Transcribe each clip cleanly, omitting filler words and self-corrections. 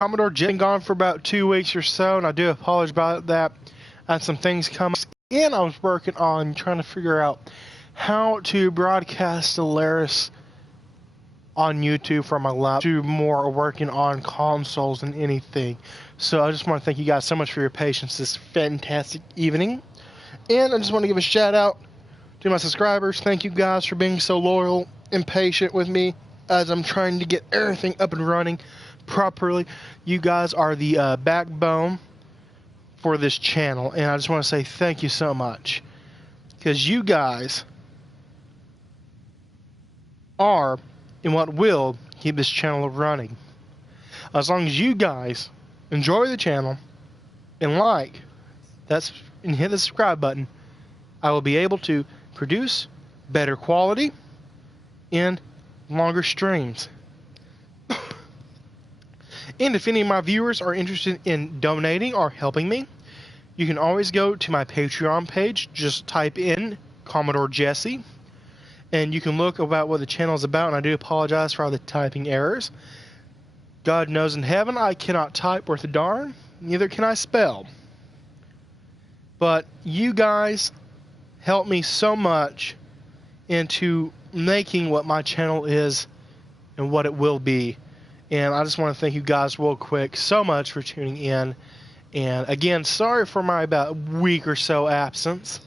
Commodore Jen gone for about 2 weeks or so, and I do apologize about that. I had some things come up, and I was working on trying to figure out how to broadcast Alaris on YouTube from my laptop. Do more working on consoles than anything. So I just want to thank you guys so much for your patience this fantastic evening. And I just want to give a shout out to my subscribers. Thank you guys for being so loyal and patient with me as I'm trying to get everything up and running properly. You guys are the backbone for this channel, and I just want to say thank you so much, because you guys are and what will keep this channel running. As long as you guys enjoy the channel and and hit the subscribe button, I will be able to produce better quality and longer streams. And if any of my viewers are interested in donating or helping me, you can always go to my Patreon page. Just type in Commodore Jesse, and you can look about what the channel is about, and I do apologize for all the typing errors. God knows in heaven I cannot type worth a darn, neither can I spell. But you guys help me so much into making what my channel is and what it will be. And I just want to thank you guys real quick so much for tuning in. And again, sorry for my about week or so absence.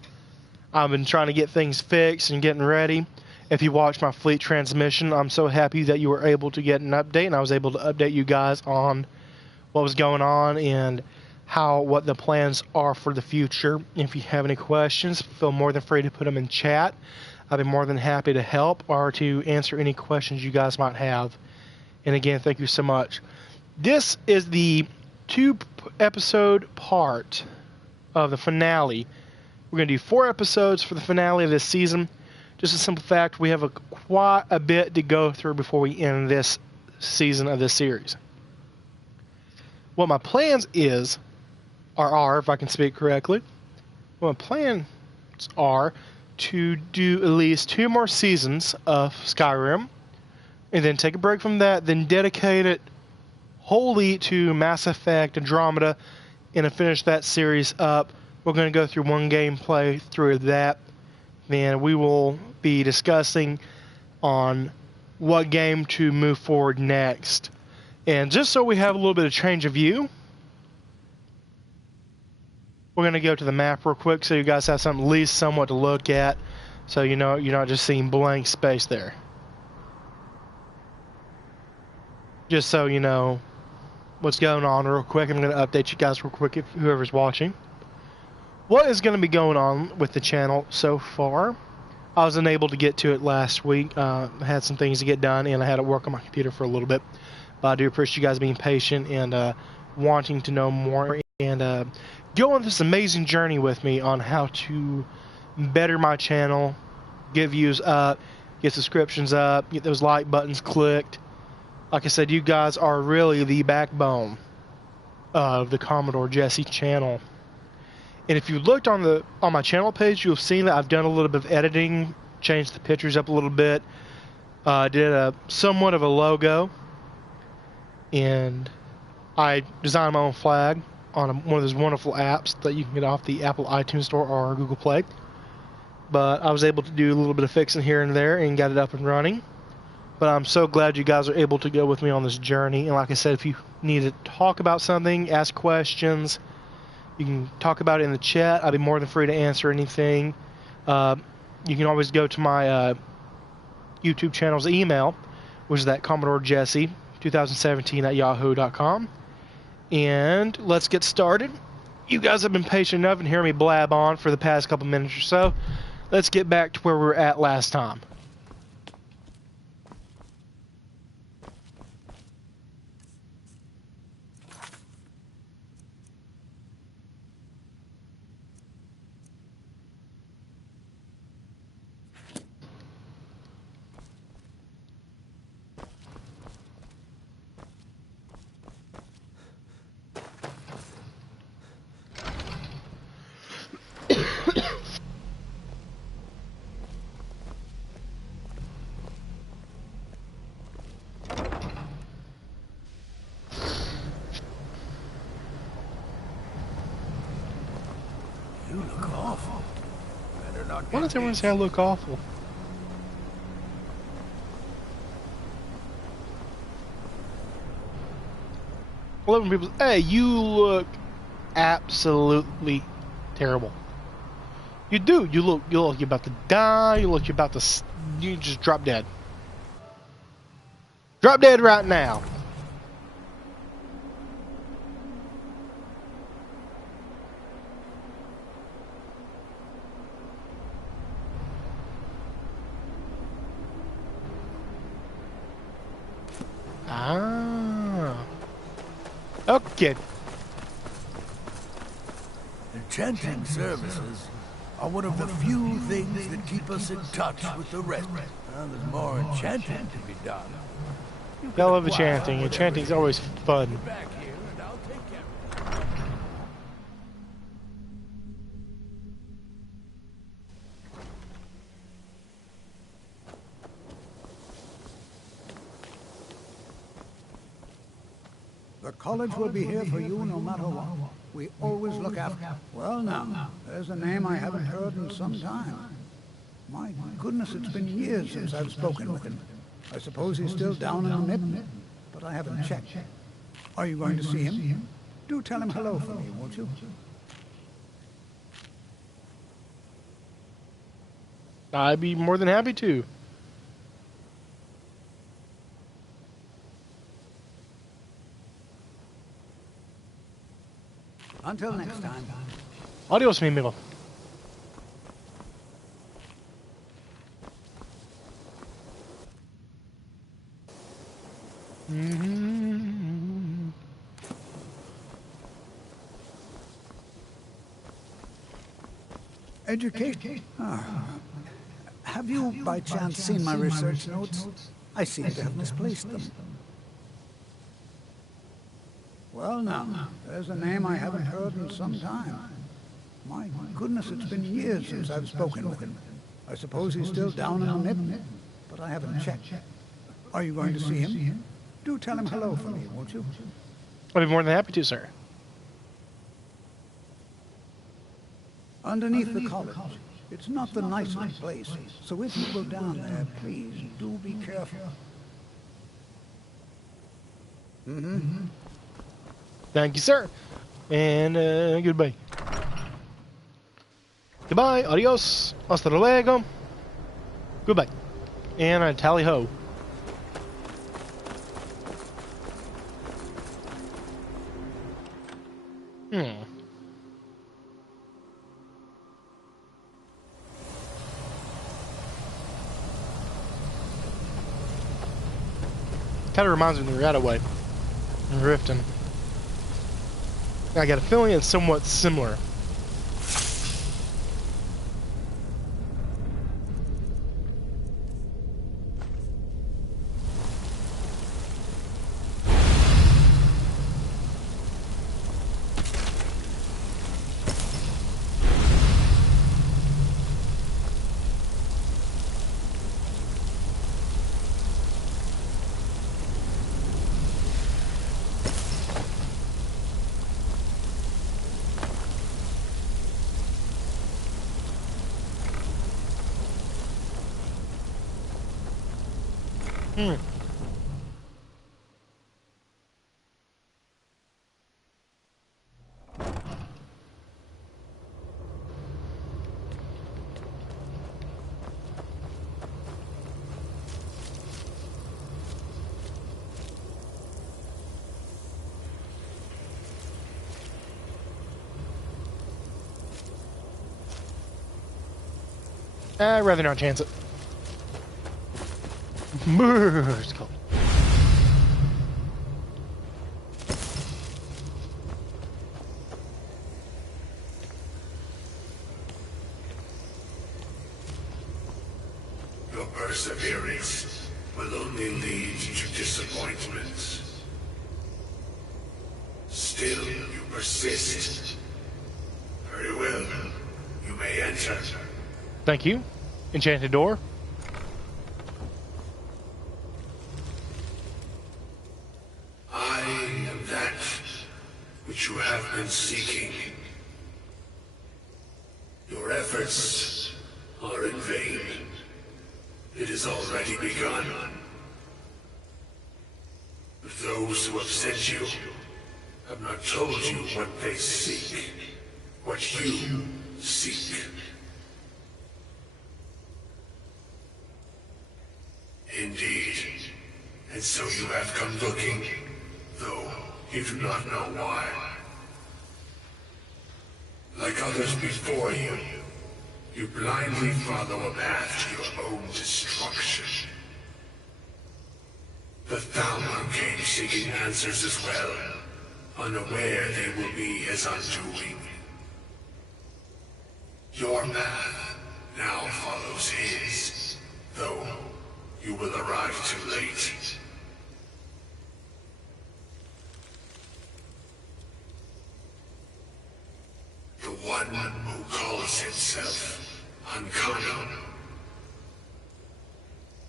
I've been trying to get things fixed and getting ready. If you watched my fleet transmission, I'm so happy that you were able to get an update, and I was able to update you guys on what was going on and what the plans are for the future. If you have any questions, feel more than free to put them in chat. I'd be more than happy to help or to answer any questions you guys might have. And again, thank you so much. This is the 2-episode part of the finale. We're going to do 4 episodes for the finale of this season. Just a simple fact, we have quite a bit to go through before we end this season of this series. What my plans are, if I can speak correctly, what my plans are to do at least 2 more seasons of Skyrim, and then take a break from that, then dedicate it wholly to Mass Effect Andromeda, and to finish that series up. We're going to go through one gameplay through that. Then we will be discussing on what game to move forward next. And just so we have a little bit of change of view, we're going to go to the map real quick so you guys have something at least somewhat to look at, so you know you're not just seeing blank space there. Just so you know what's going on real quick. I'm going to update you guys real quick if whoever's watching. What is going to be going on with the channel so far? I was unable to get to it last week. I had some things to get done, and I had to work on my computer for a little bit. But I do appreciate you guys being patient and wanting to know more and go on this amazing journey with me on how to better my channel, get views up, get subscriptions up, get those like buttons clicked. Like I said, you guys are really the backbone of the Commodore Jesse channel. And if you looked on my channel page, you'll see that I've done a little bit of editing, changed the pictures up a little bit, did a somewhat of a logo, and I designed my own flag on one of those wonderful apps that you can get off the Apple iTunes Store or Google Play. But I was able to do a little bit of fixing here and there and got it up and running. But I'm so glad you guys are able to go with me on this journey. And like I said, if you need to talk about something, ask questions, you can talk about it in the chat. I'll be more than free to answer anything. You can always go to my YouTube channel's email, which is that Commodore Jesse 2017 at yahoo.com. And let's get started. You guys have been patient enough and hear me blab on for the past couple minutes or so. Let's get back to where we were at last time. Why does everyone say I look awful? I love when people say, hey, you look absolutely terrible. You do. You look you're about to die. You look you're about to. You just drop dead. Drop dead right now. Ah. Okay. Enchanting services are one of the few things that keep us in touch with the rest. Well, there's more enchanting to be done. I love enchanting. Enchanting's always fun. Back here and I'll take care of it. The college will be here for you no matter what. We always look after. Well now, there's a name I haven't heard in some time. My goodness, it's been years since I've spoken with him. I suppose he's still down in the mid, but I haven't checked. Are you going to see him? Do tell him hello for me, won't you? I'd be more than happy to. Until next time. Adios, mi amigo. Educate. Have you by chance seen my research notes? I seem to have misplaced them. Well now, there's a name I haven't heard in some time. My goodness, it's been years since I've spoken with him. I suppose he's still down in the mid, but I haven't checked. Are you going to see him? Do tell him hello for me, won't you? I'd be more than happy to, sir. Underneath the college. It's not the nicest place, so if you go down there, please do be careful. Thank you, sir. And goodbye. Goodbye. Adios. Hasta luego. Goodbye. And tally ho. Kind of reminds me of the Radaway in Riften. I got a feeling it's somewhat similar. I'd rather not chance it. It's cold. Your perseverance will only lead to disappointments. Still, you persist. Very well. You may enter. Thank you. Enchanted door. I am that which you have been seeking. Your efforts are in vain. It has already begun. Those who have sent you have not told you what they seek, what you seek. Indeed. And so you have come looking, though you do not know why. Like others before you, you blindly follow a path to your own destruction. The Thalmor came seeking answers as well, unaware they will be his undoing. Your path now follows his, though you will arrive too late. The one who calls himself uncommon.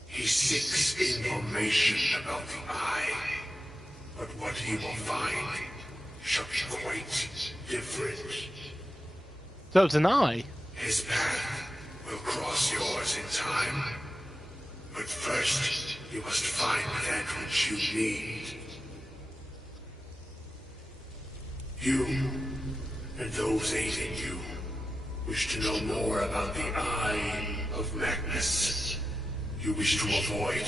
He seeks information about the Eye, but what he will find shall be quite different. So it's an eye. His path will cross yours in time, but first you must find that which you need. You and those aiding you wish to know more about the Eye of Magnus. You wish to avoid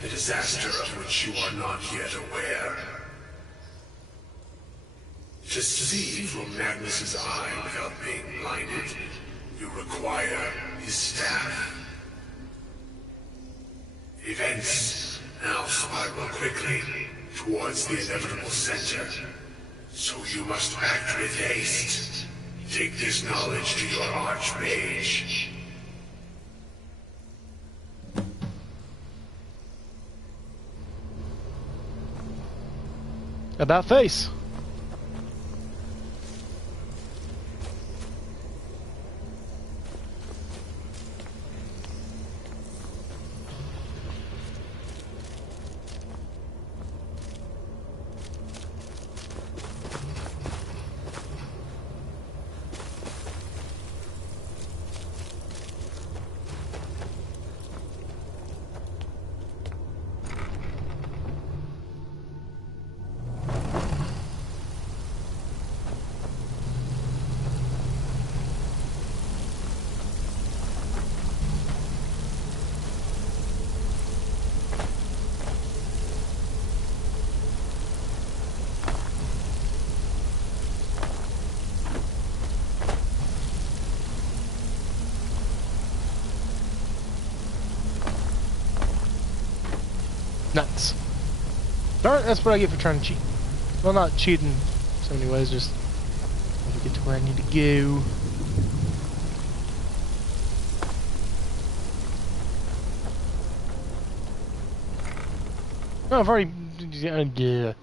the disaster of which you are not yet aware. To see from Magnus's eye without being blinded, you require his staff. Events now spiral quickly towards the inevitable center, so you must act with haste. Take this knowledge to your Archmage. About face. Nuts. Darn it, that's what I get for trying to cheat. Well, not cheating in so many ways, just to get to where I need to go. No, I've already... yeah.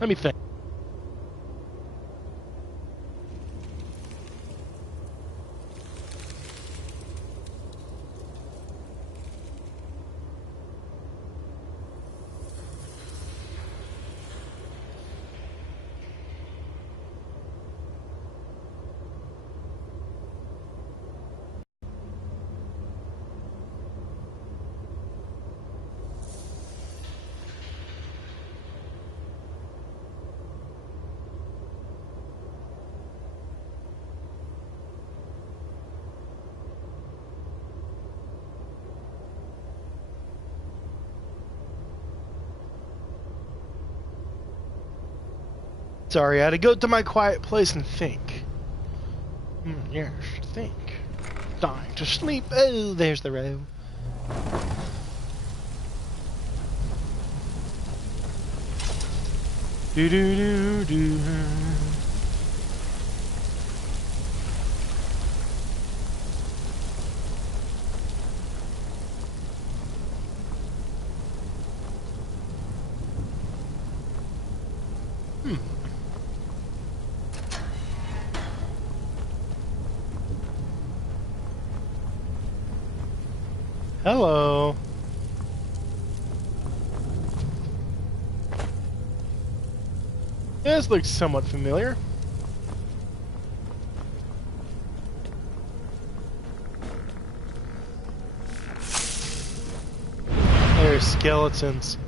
Let me think. Sorry, I had to go to my quiet place and think. Yes, think. Dying to sleep. Oh, there's the row. Do do do do. Hello. This looks somewhat familiar. There's skeletons.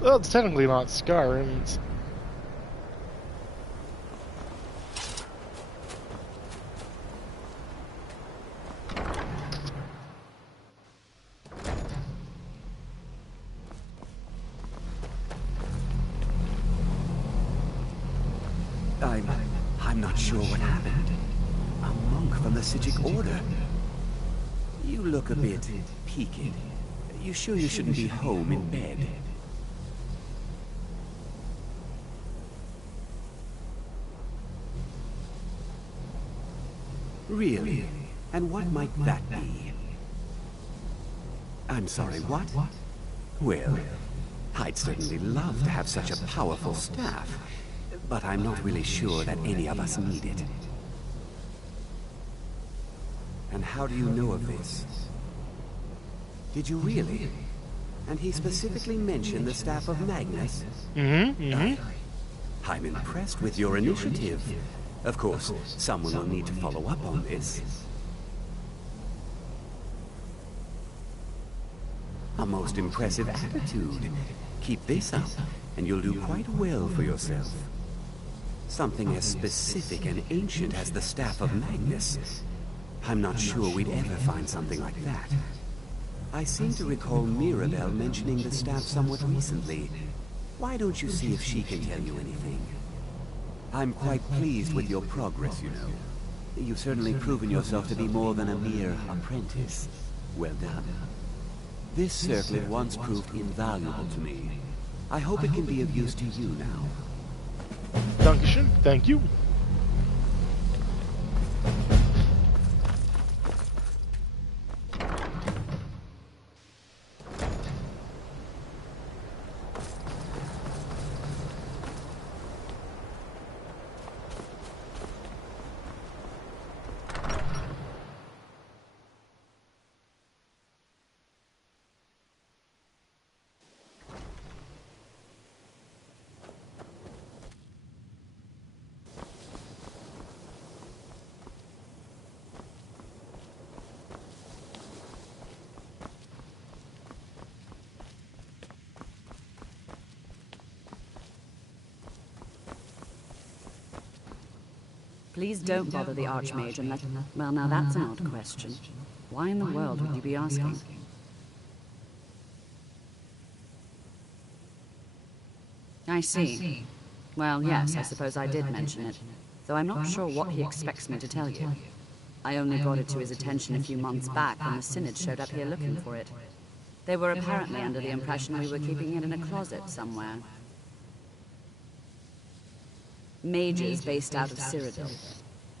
Well, it's technically not Skyrim. It's... I'm not sure what happened. A monk from the Sijic Order. You look a bit peaked. You sure you shouldn't be home in bed? Really? And what might that be? I'm sorry, what? Well, I'd certainly love to have such a powerful staff, but I'm not really sure that any of us need it. And how do you know of this? Did you really? And he specifically mentioned the staff of Magnus? I'm impressed with your initiative. Of course, someone will need to follow up on this. A most impressive attitude. Keep this up, and you'll do quite well for yourself. Something as specific and ancient as the Staff of Magnus. I'm not sure we'd ever find something like that. I seem to recall Mirabelle mentioning the staff somewhat recently. Why don't you see if she can tell you anything? I'm quite pleased with your progress, you know. You've certainly proven yourself to be more than a mere apprentice. Well done. This circlet once proved invaluable to me. I hope it can be of use to you now. Dankeschön. Thank you. Please don't bother the Archmage and let... Well, now that's an odd question. Why in the world would you be asking? I see. Well, yes, I suppose I did mention it, though I'm not sure what he expects me to tell you. I only brought it to his attention a few months back when the Synod showed up here looking for it. They were apparently under the impression we were keeping it in a closet somewhere. Mages based out of Cyrodiil.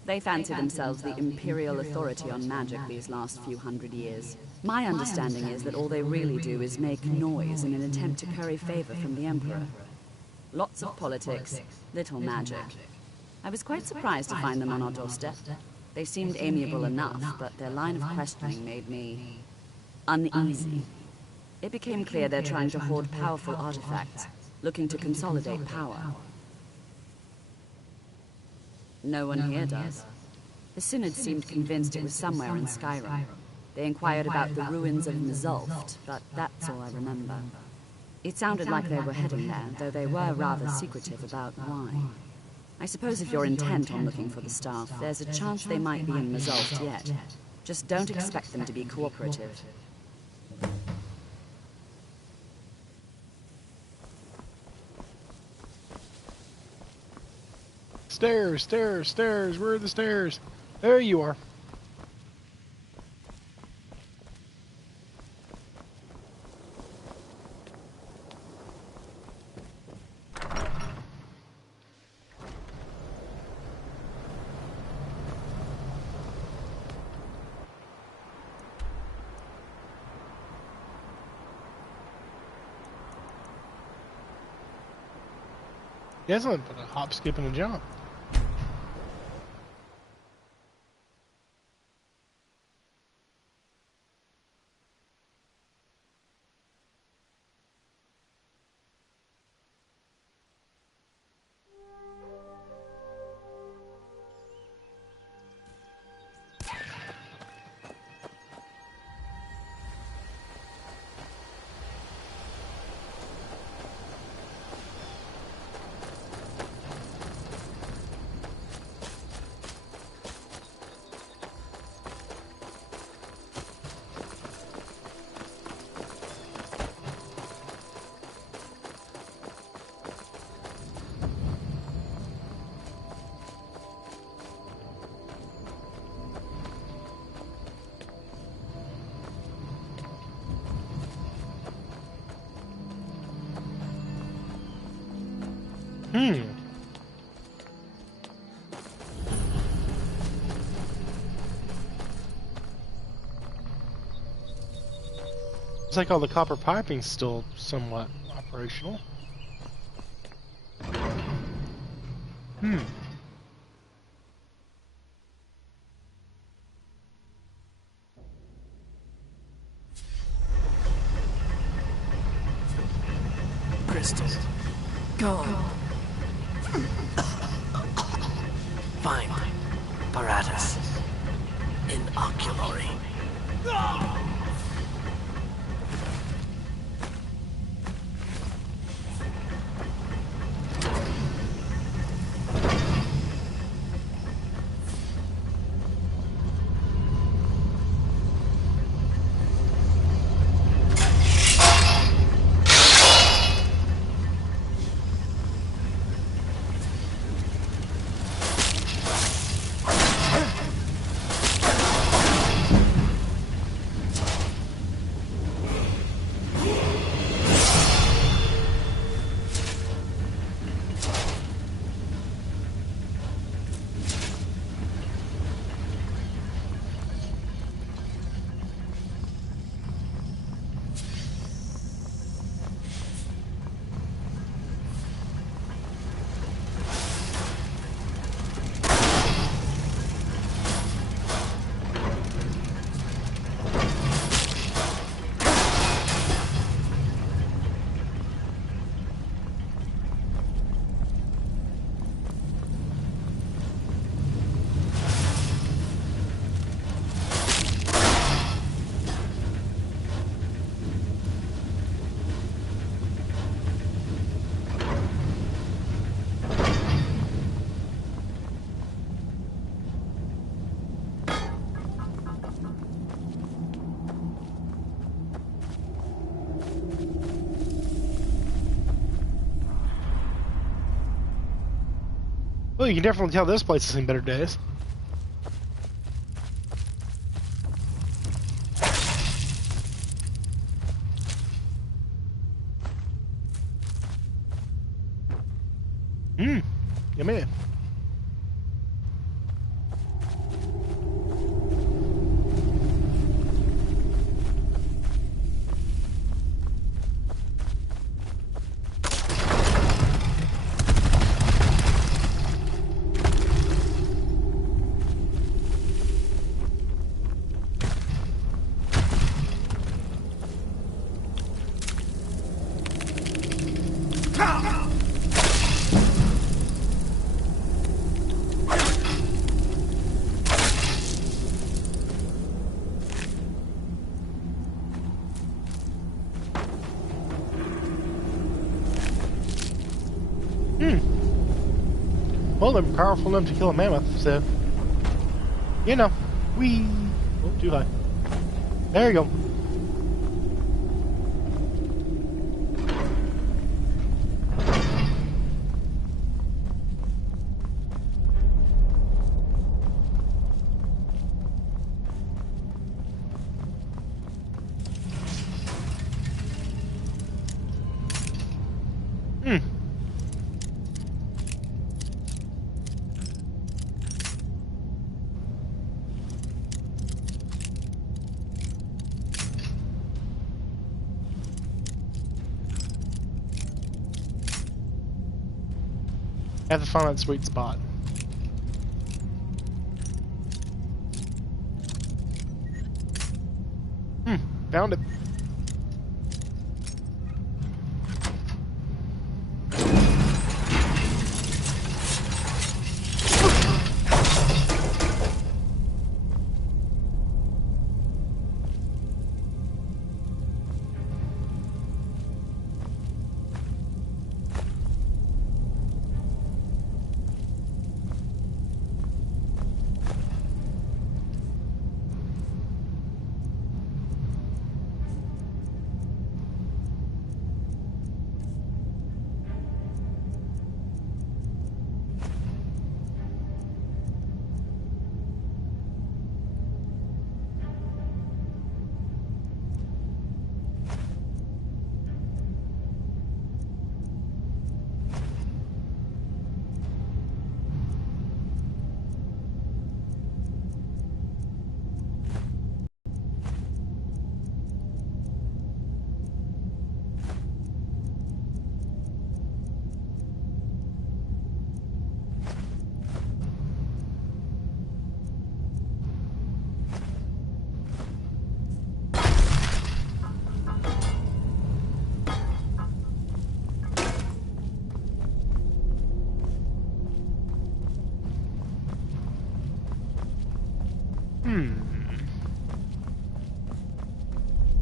They fancy themselves the imperial authority on magic these last few hundred years. My understanding is that all they really do is make noise in an attempt to curry favor from the Emperor. Lots of politics, little magic. I was quite surprised to find them on our doorstep. They seemed amiable enough, but their line of questioning made me uneasy. It became clear they're trying to hoard powerful artifacts, looking to consolidate power. No one here does. The Synod seemed convinced it was somewhere in Skyrim. They inquired about the ruins of Mzulft, but that's all I remember. It sounded like they were heading there, though they were rather secretive about why. I suppose if you're intent on looking for the staff, there's a chance they might be in Mzulft yet. Just don't expect them to be cooperative. Stairs, stairs, stairs. Where are the stairs? There you are. He has one, but a hop, skip, and a jump. Looks like all the copper piping's still somewhat operational. Crystals. Gone. Find apparatus. Inoculary. Well, you can definitely tell this place has seen better days. Yummy. Well, they're powerful enough to kill a mammoth, so... You know, we... Oh, too high. There you go. have to find that sweet spot. Found it.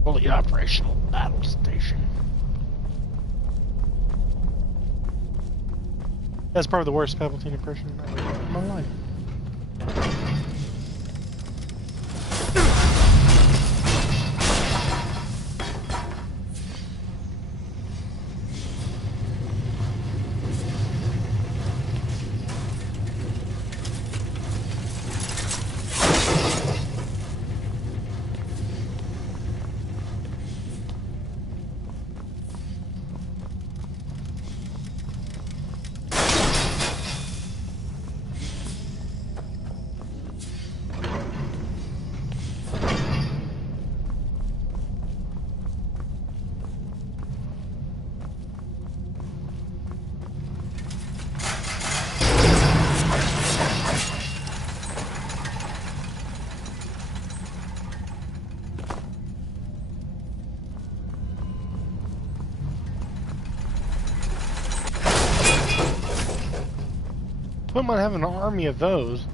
Fully operational battle station. That's probably the worst Palpatine impression I've ever done in my life. Wouldn't mind having an army of those.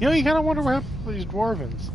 You know, you kind of wonder what happened to these dwarvens.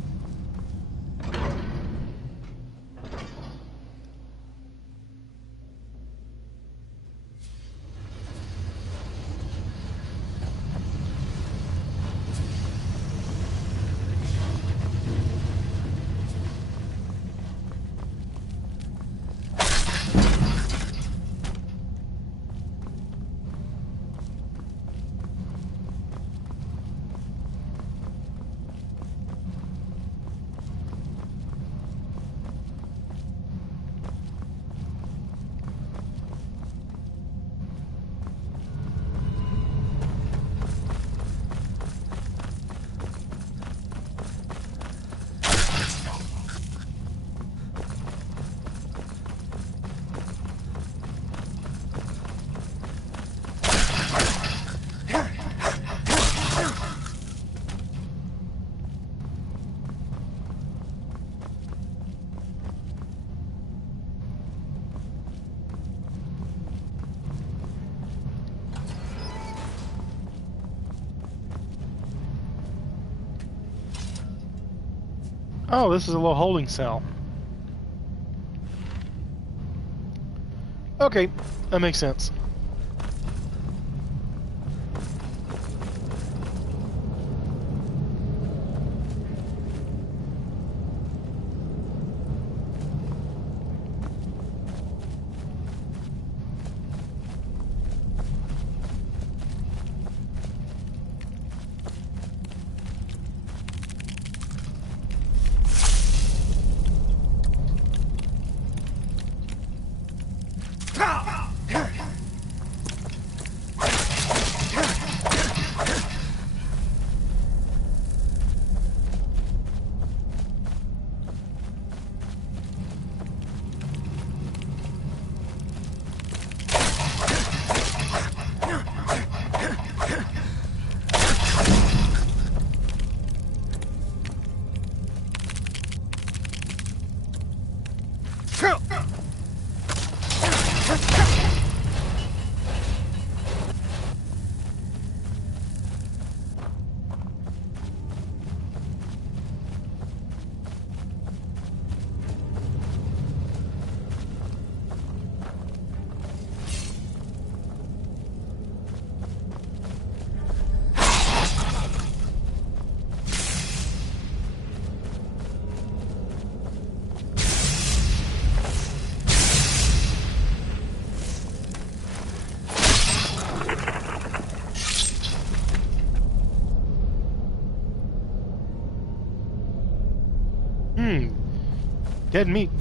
Oh, this is a little holding cell. Okay, that makes sense. Dead meat.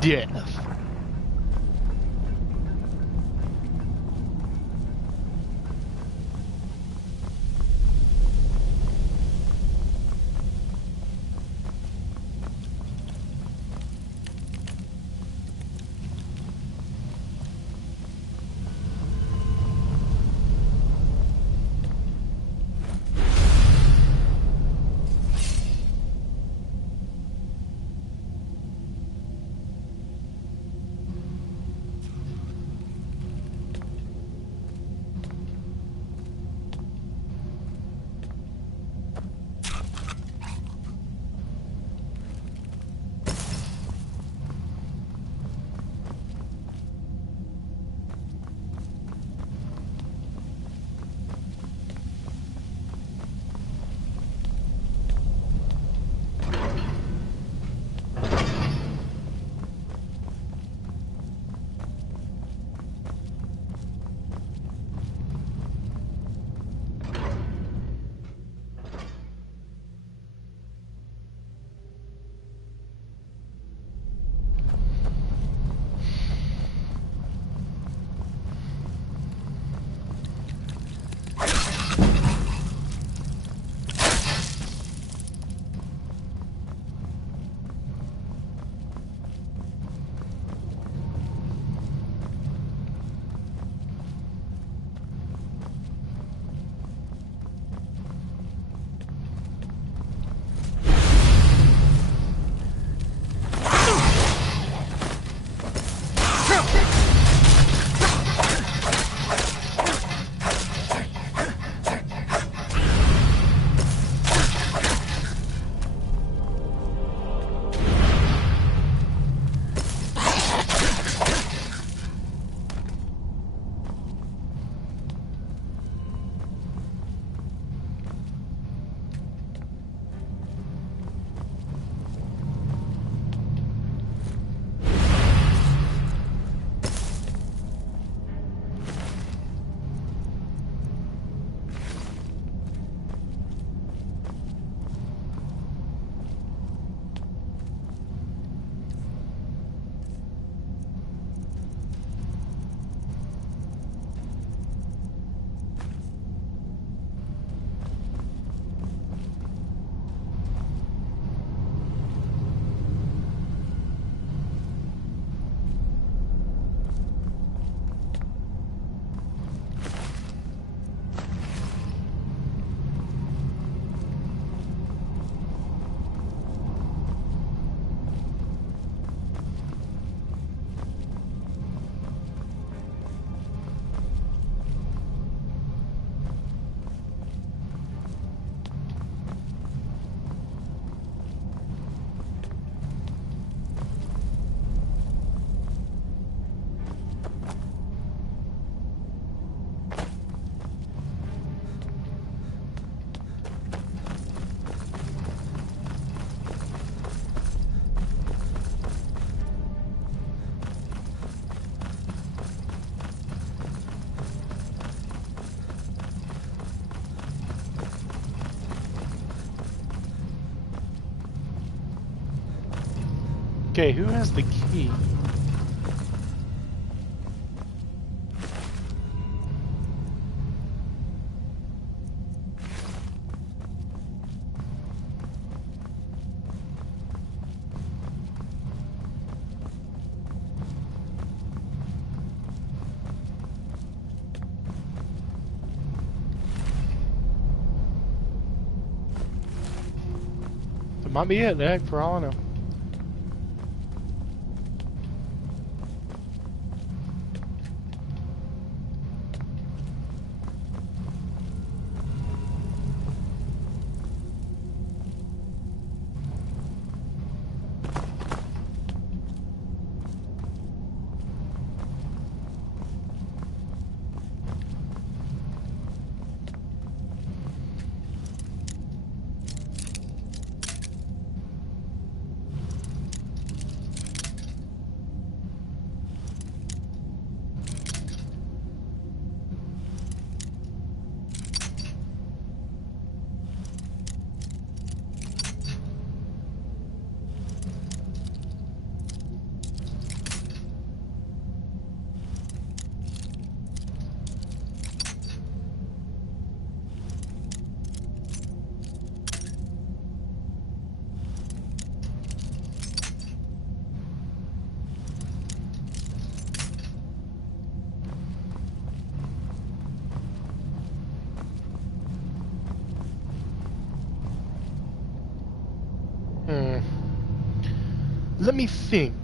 Death. Okay, who has the key? It might be it, heck, for all I know. Let me think.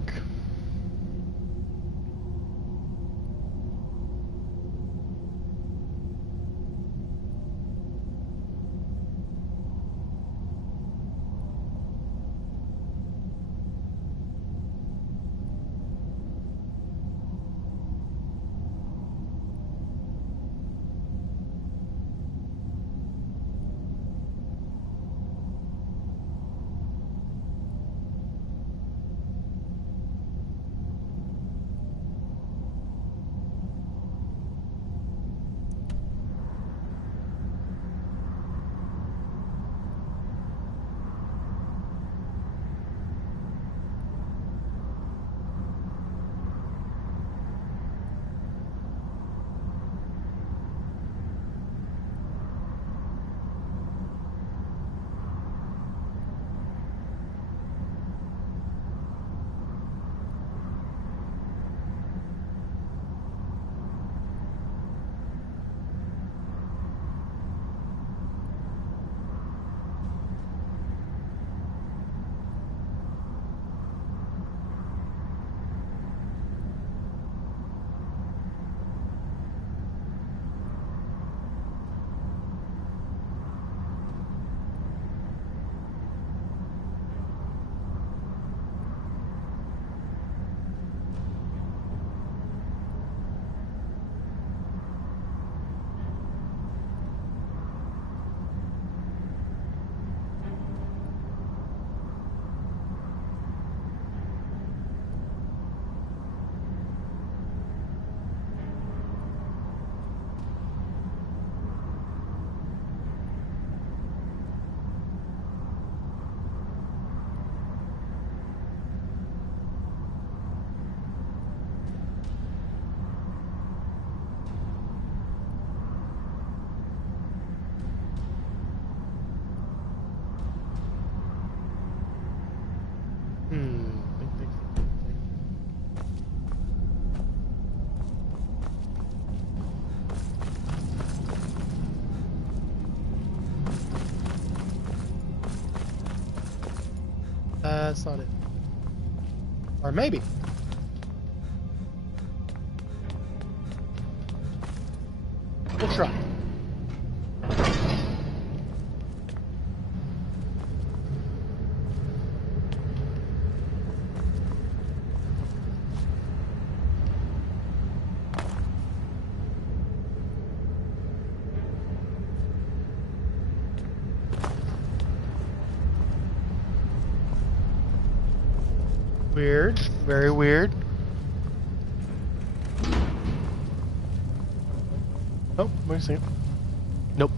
That's not it. Or maybe. We'll try. Weird. Very weird. Oh, wait a second. Nope.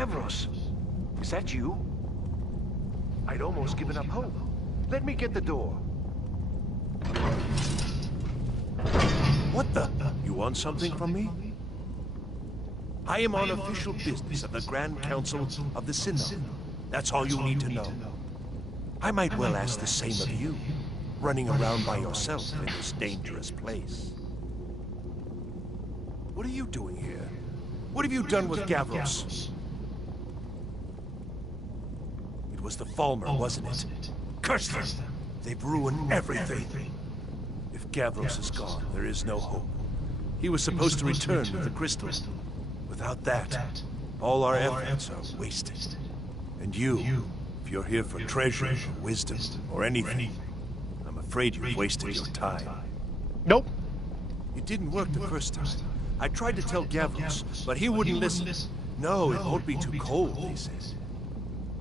Gavros, is that you? I'd almost given up hope. Let me get the door. What the? You want something from me? I am on official business of the Grand Council of the Synod. That's all you need to know. I might well ask the same of you, running around by yourself in this dangerous place. What are you doing here? What have you done with Gavros? It was the Falmer, wasn't it? Curse them! They've ruined everything. If Gavros is gone, there is no hope. He was supposed to return with the crystal. Without that, all our efforts are wasted. And you, if you're here for treasure, or wisdom, or anything, I'm afraid you've wasted your time. Nope. It didn't work the first time. I tried to tell Gavros, but he wouldn't listen. No, it won't be too cold, he said.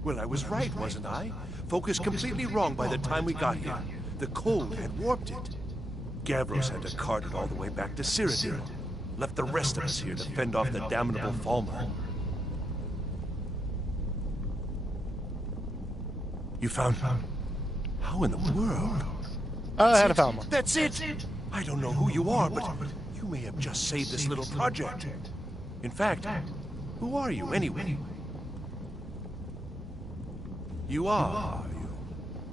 Well, I was right, wasn't I? Focused completely wrong by the time we got here. The cold had warped it. Gavros had to cart it all the way back to Cyrodiil. Left the rest of us here to fend off the damnable Falmer. You found... How in the world? I had a Falmer. That's it! I don't know who you are, but you may have just saved this little project. In fact, who are you anyway? You are you?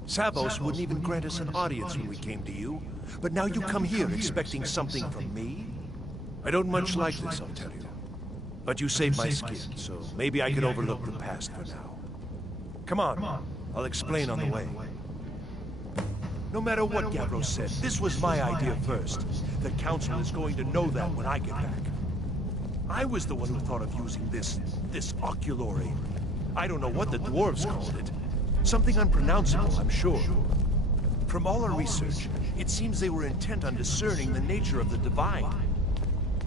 Savos wouldn't even grant us an audience when we came to you, but now you come here expecting something from me? I don't much like this, I'll tell you. But you saved my skin, so maybe I could overlook the past for now. Come on, I'll explain on the way. No matter what Gavros said, this was my idea first. The Council is going to know that when I get back. I was the one who thought of using this oculory. I don't know what the dwarves called it. Something unpronounceable, I'm sure. From all our research, it seems they were intent on discerning the nature of the divine.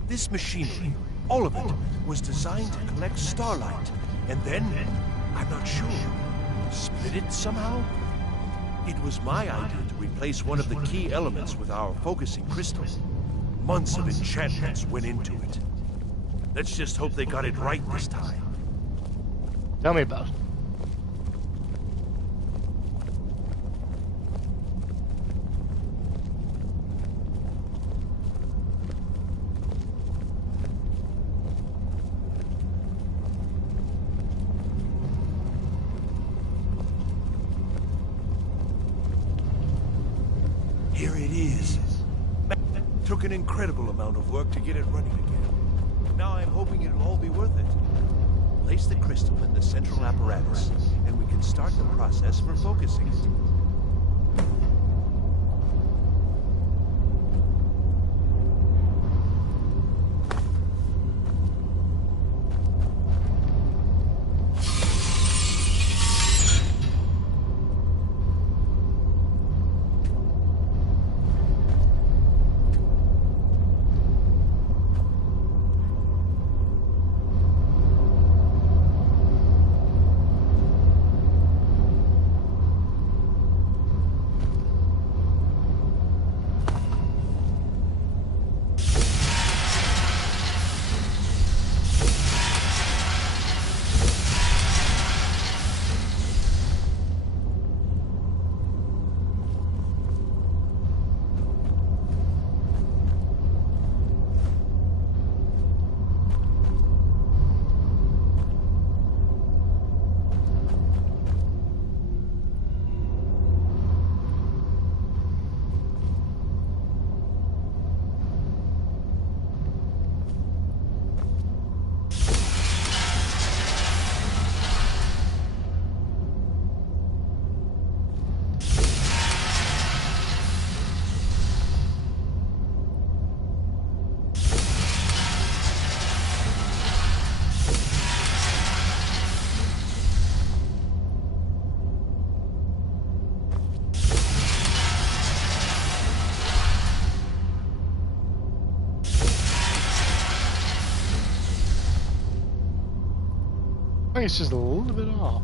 This machinery, all of it, was designed to collect starlight, and then, I'm not sure, split it somehow? It was my idea to replace one of the key elements with our focusing crystal. Months of enchantments went into it. Let's just hope they got it right this time. Tell me about it. Here it is. Took an incredible amount of work to get it running again. Now I'm hoping it'll all be worth it. Place the crystal in the central apparatus, and we can start the process for focusing it. I think it's just a little bit off.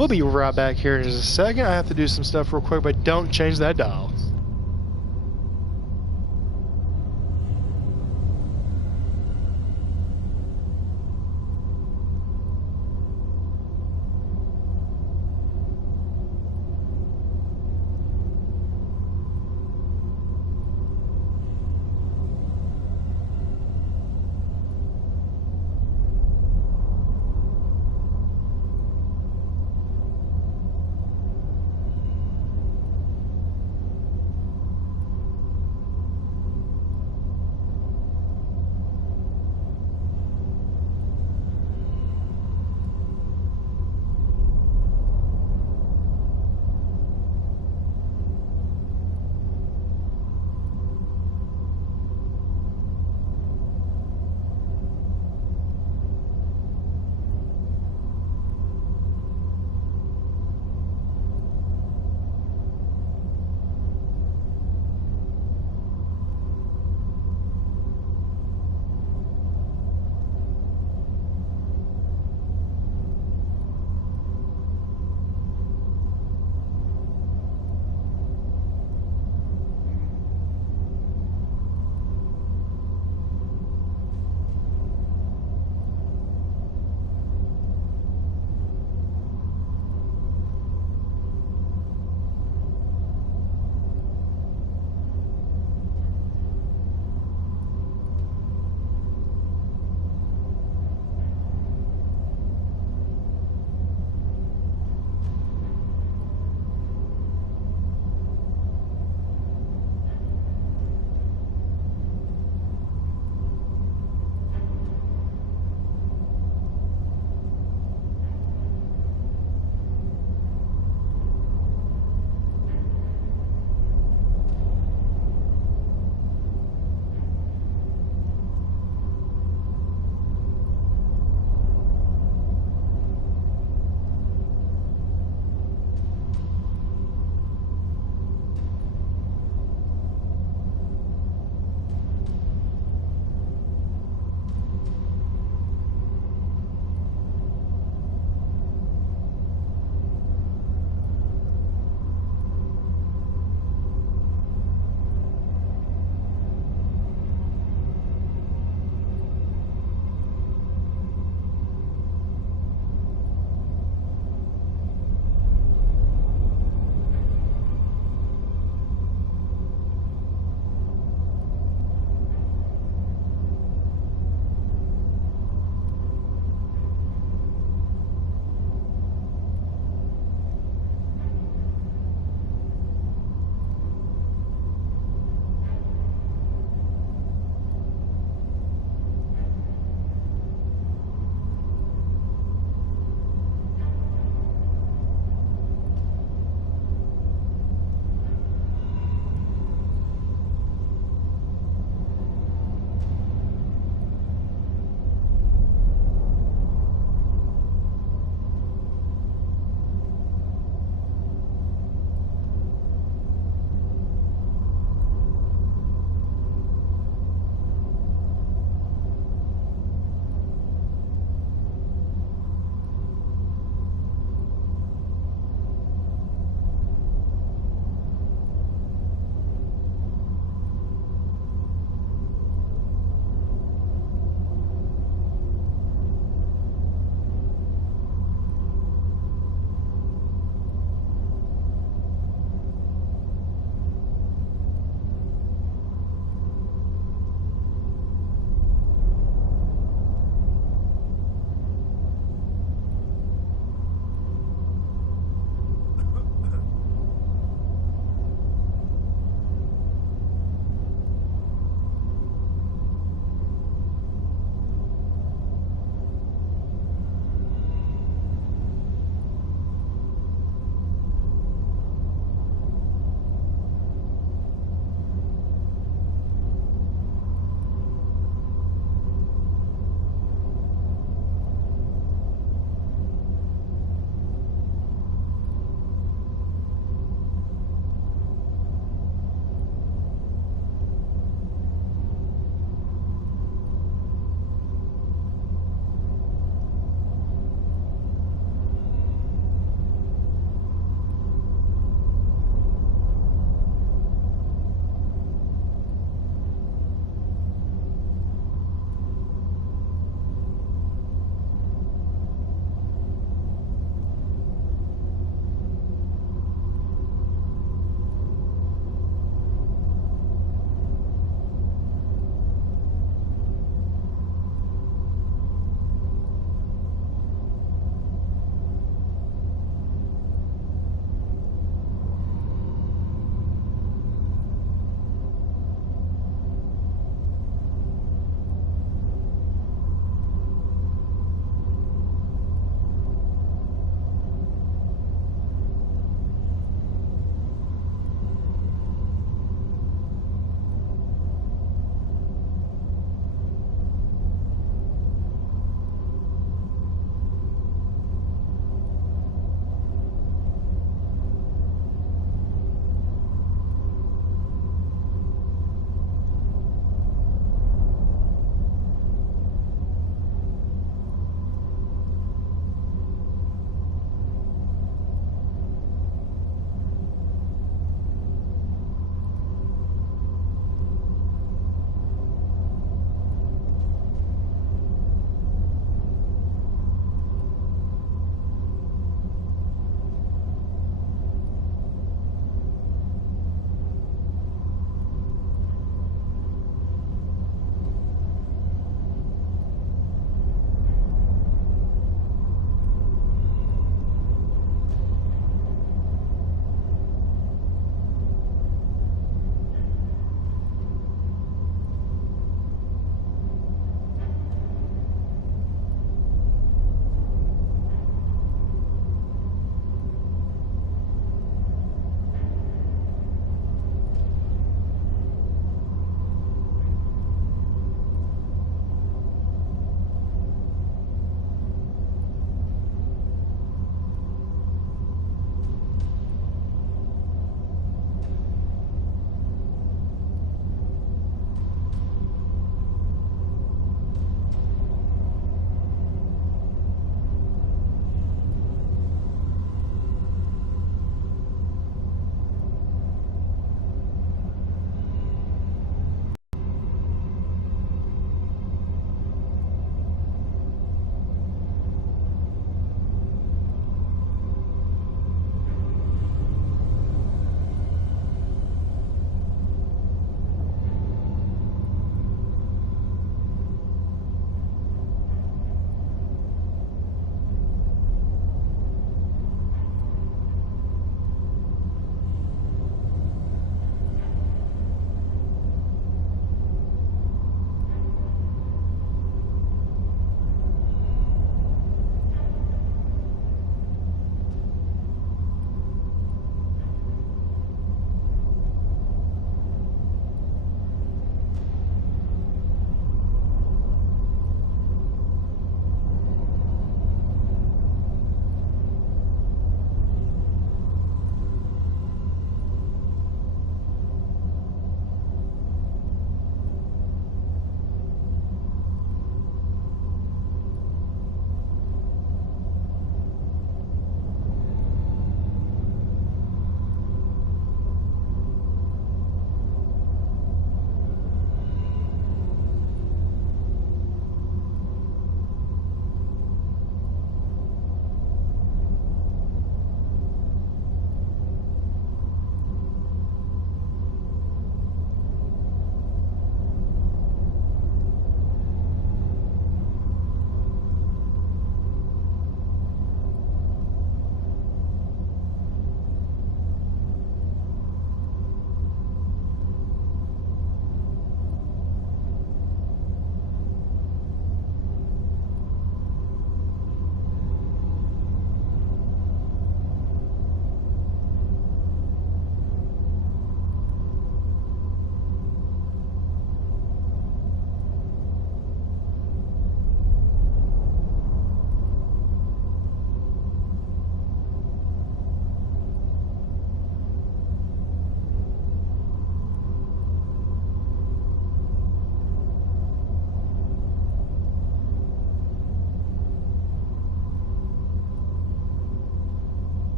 We'll be right back here in just a second. I have to do some stuff real quick, but don't change that dial.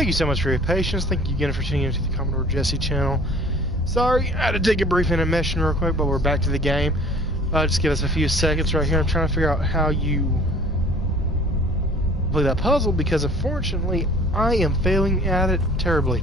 Thank you so much for your patience. Thank you again for tuning into the Commodore Jesse channel. Sorry, I had to take a brief intermission real quick, but we're back to the game. Just give us a few seconds right here. I'm trying to figure out how you play that puzzle because unfortunately I am failing at it terribly.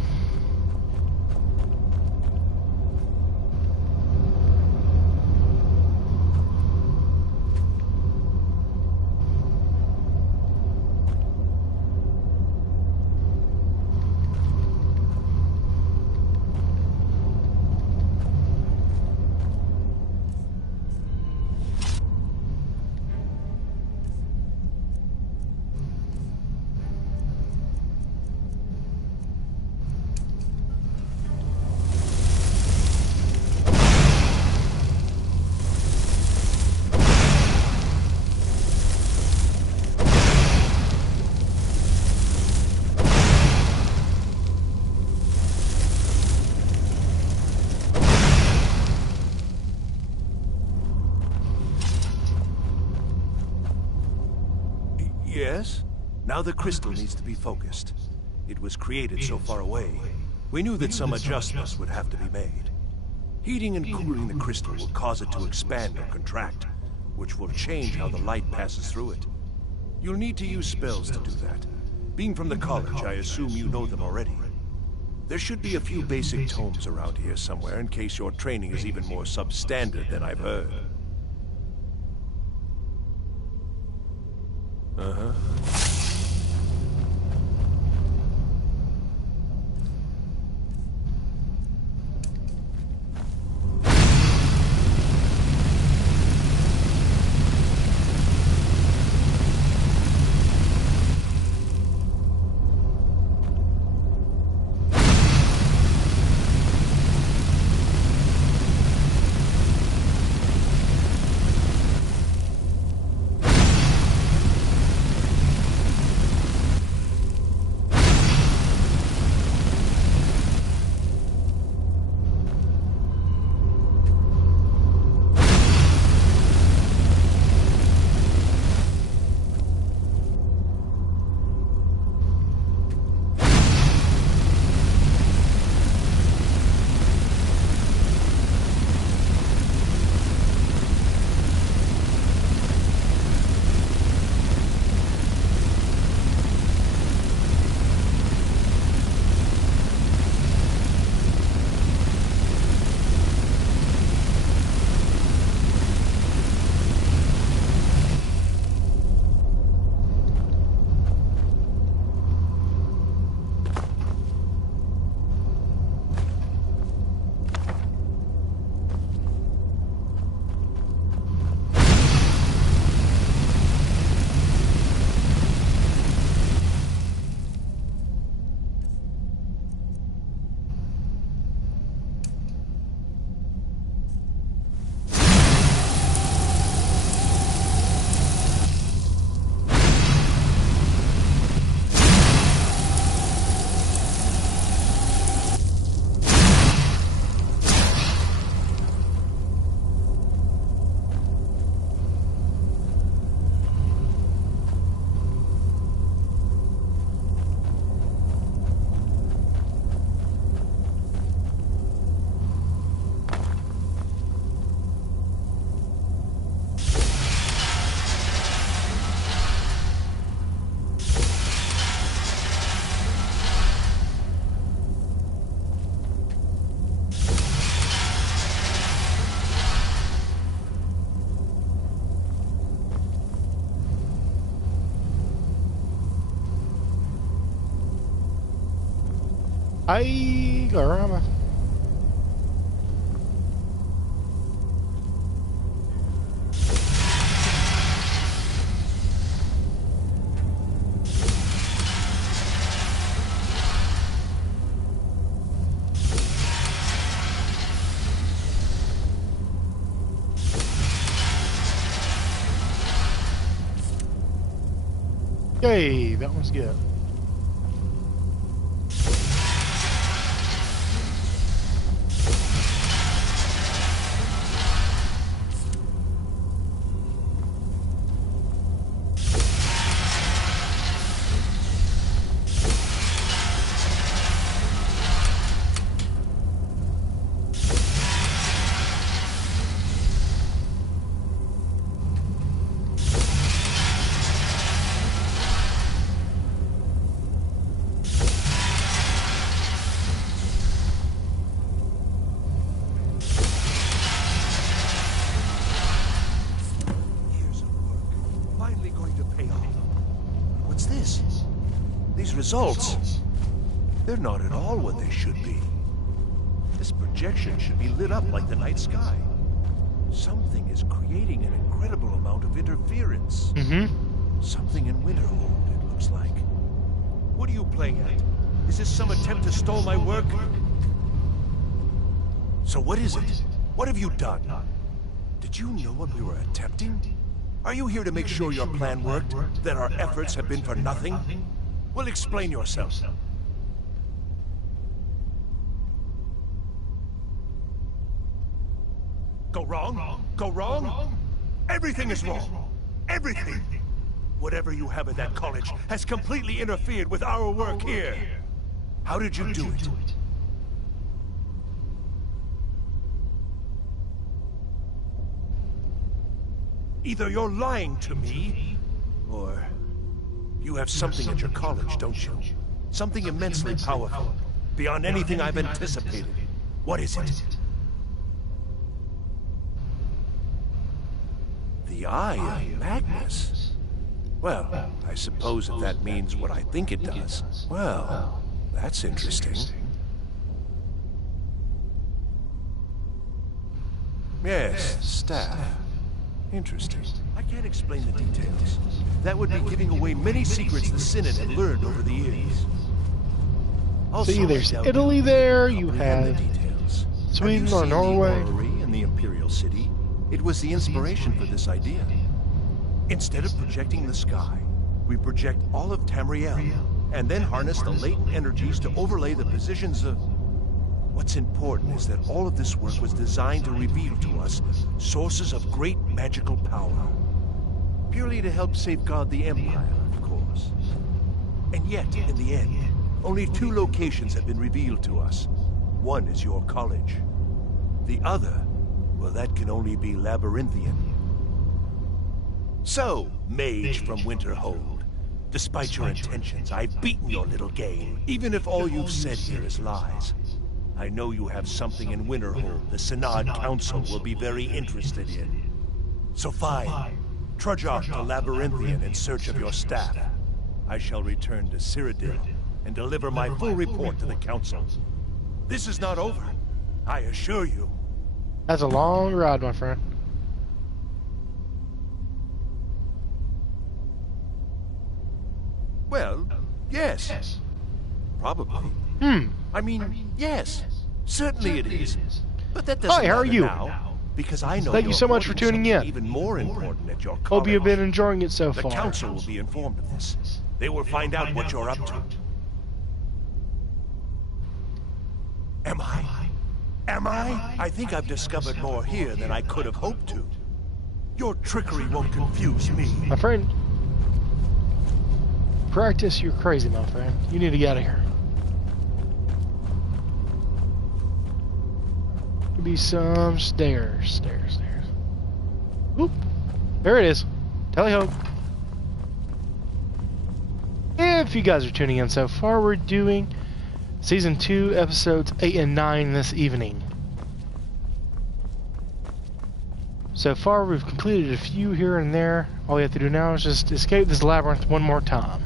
Yes? Now the crystal needs to be focused. It was created so far away. We knew that some adjustments would have to be made. Heating and cooling the crystal will cause it to expand or contract, which will change how the light passes through it. You'll need to use spells to do that. Being from the college, I assume you know them already. There should be a few basic tomes around here somewhere in case your training is even more substandard than I've heard. Uh-huh. Ay, caramba. Yay, that one's good. results. They're not at all what they should be. This projection should be lit up like the night sky. Something is creating an incredible amount of interference. Something in Winterhold, it looks like. What are you playing at? Is this some attempt to stall my work? So what is it? What have you done? Did you know what we were attempting? Are you here to make sure your plan worked? That our efforts have been for nothing? Well, explain yourself. Go wrong? Go wrong? Everything is wrong. Everything. Whatever you have at that college has completely interfered with our work here. How did you do it? Either you're lying to me, or you have something at your college, don't you? Something immensely powerful, beyond anything I've anticipated. What is it? The Eye of Magnus? Well, I suppose if that means what I think it does. Well, that's interesting. Yes, staff. Interesting. I can't explain the details. That would be giving away many secrets the Synod had learned over the years. See, there's Italy there, you have Sweden or Norway. In the Imperial City, it was the inspiration for this idea. Instead of projecting the sky, we project all of Tamriel, and then harness the latent energies to overlay the positions of... What's important is that all of this work was designed to reveal to us sources of great magical power. Purely to help safeguard the Empire, of course. And yet, in the end, only 2 locations have been revealed to us. One is your college. The other, well, that can only be Labyrinthian. So, mage from Winterhold, despite your intentions, I've beaten your little game, even if all you've said here is lies. I know you have something in Winterhold the Synod Council will be very interested in. So fine, trudge off to Labyrinthian in search of your staff. I shall return to Cyrodiil and deliver my full report to the Council. This is not over, I assure you. That's a long ride, my friend. Well, yes. Probably. I mean, yes. Certainly it is. But that doesn't Hi, how are matter you? now, because I know Thank you so much for tuning in. Even more important at your college. Hope you've been enjoying it so The far. Council will be informed of this. They will find out what you're up to. Am I? Am I? I think I've discovered more here than I could have hoped to. Your trickery won't confuse me. My friend, practice, you're crazy, my friend. You need to get out of here. Could be some stairs. Oop. There it is. Tally-ho. If you guys are tuning in so far, we're doing Season 2, Episodes 8 and 9 this evening. So far, we've completed a few here and there. All we have to do now is just escape this labyrinth one more time.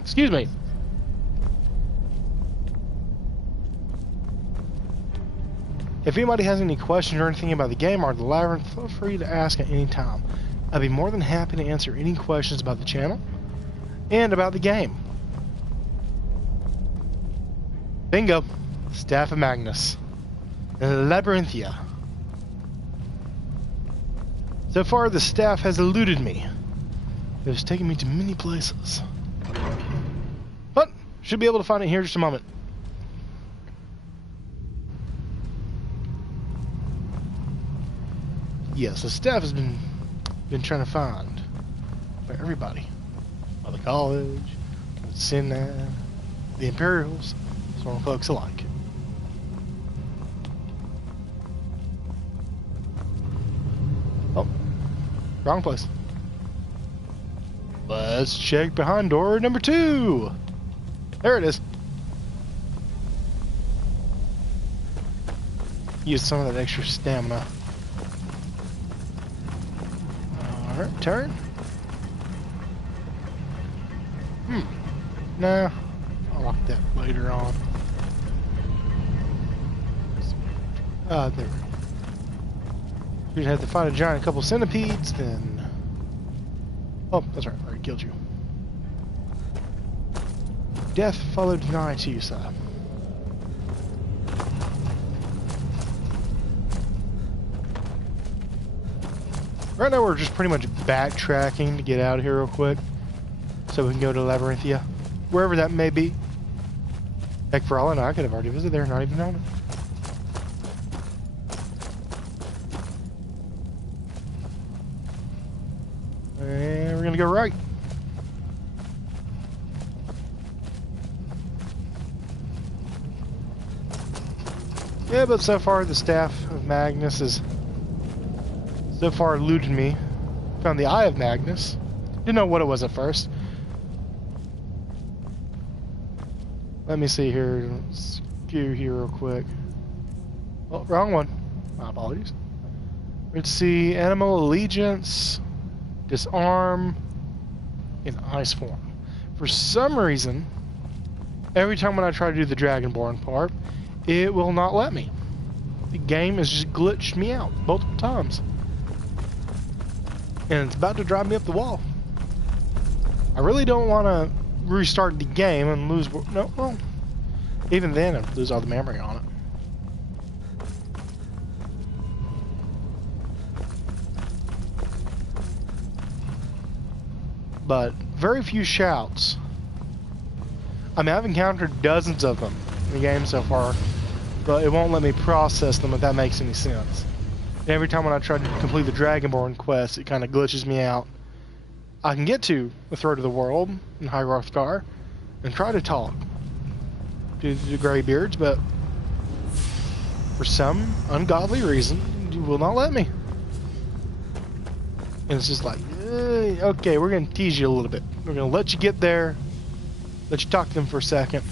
Excuse me. If anybody has any questions or anything about the game or the labyrinth, feel free to ask at any time. I'd be more than happy to answer any questions about the channel and about the game. Bingo. Staff of Magnus. Labyrinthia. So far, the staff has eluded me. It has taken me to many places. But, should be able to find it here in just a moment. Yes, the staff has been trying to find by everybody. By the college, the Synod, the Imperials, so on folks alike. Oh, wrong place. Let's check behind door number 2. There it is. use some of that extra stamina. Alright, turn. Nah, I'll lock that later on. There. We'd have to fight a giant, a couple centipedes, then... Oh, that's right, I already killed you. Death followed nigh to you, sir. Right now we're just pretty much backtracking to get out of here real quick. So we can go to Labyrinthia. Wherever that may be. Heck, for all I know, I could have already visited there, not even known it. And we're gonna go right. Yeah, but so far the staff of Magnus has so far eluded me. Found the Eye of Magnus. Didn't know what it was at first. Let me see here. Skew here real quick. Oh, wrong one. My apologies. Let's see. Animal Allegiance. Disarm. In ice form. For some reason, every time when I try to do the Dragonborn part, it will not let me. The game has just glitched me out multiple times. And it's about to drive me up the wall. I really don't want to restart the game and lose... No, well, even then I'd lose all the memory on it. But very few shouts. I mean, I've encountered dozens of them in the game so far, but it won't let me process them if that makes any sense. And every time when I try to complete the Dragonborn quest, it kind of glitches me out. I can get to the throat of the world in High Hrothgar and try to talk to the Greybeards, but for some ungodly reason, you will not let me. And it's just like, okay, we're going to tease you a little bit. We're going to let you get there, let you talk to them for a second.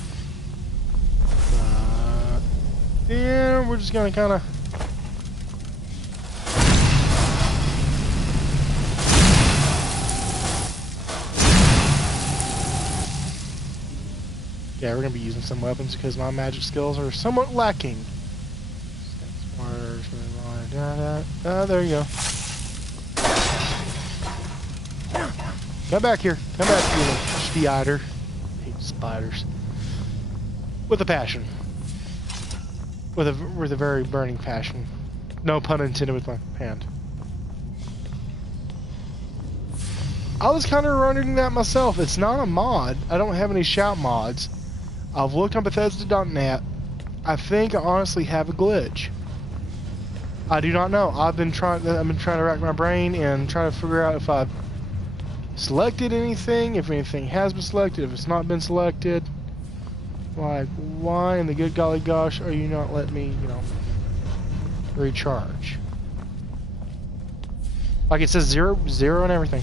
Yeah, we're just going to kind of... Yeah, we're going to be using some weapons because my magic skills are somewhat lacking. There you go. Come back here. Come back, you little spider. I hate spiders. With a passion. With a very burning passion. No pun intended with my hand. I was kind of running that myself. It's not a mod. I don't have any shout mods. I've looked on Bethesda.net. I think I honestly have a glitch. I do not know. I've been trying to rack my brain and trying to figure out if I've selected anything, if anything has been selected, if it's not been selected. Like, why in the good golly gosh are you not letting me, recharge? Like it says 0 and everything.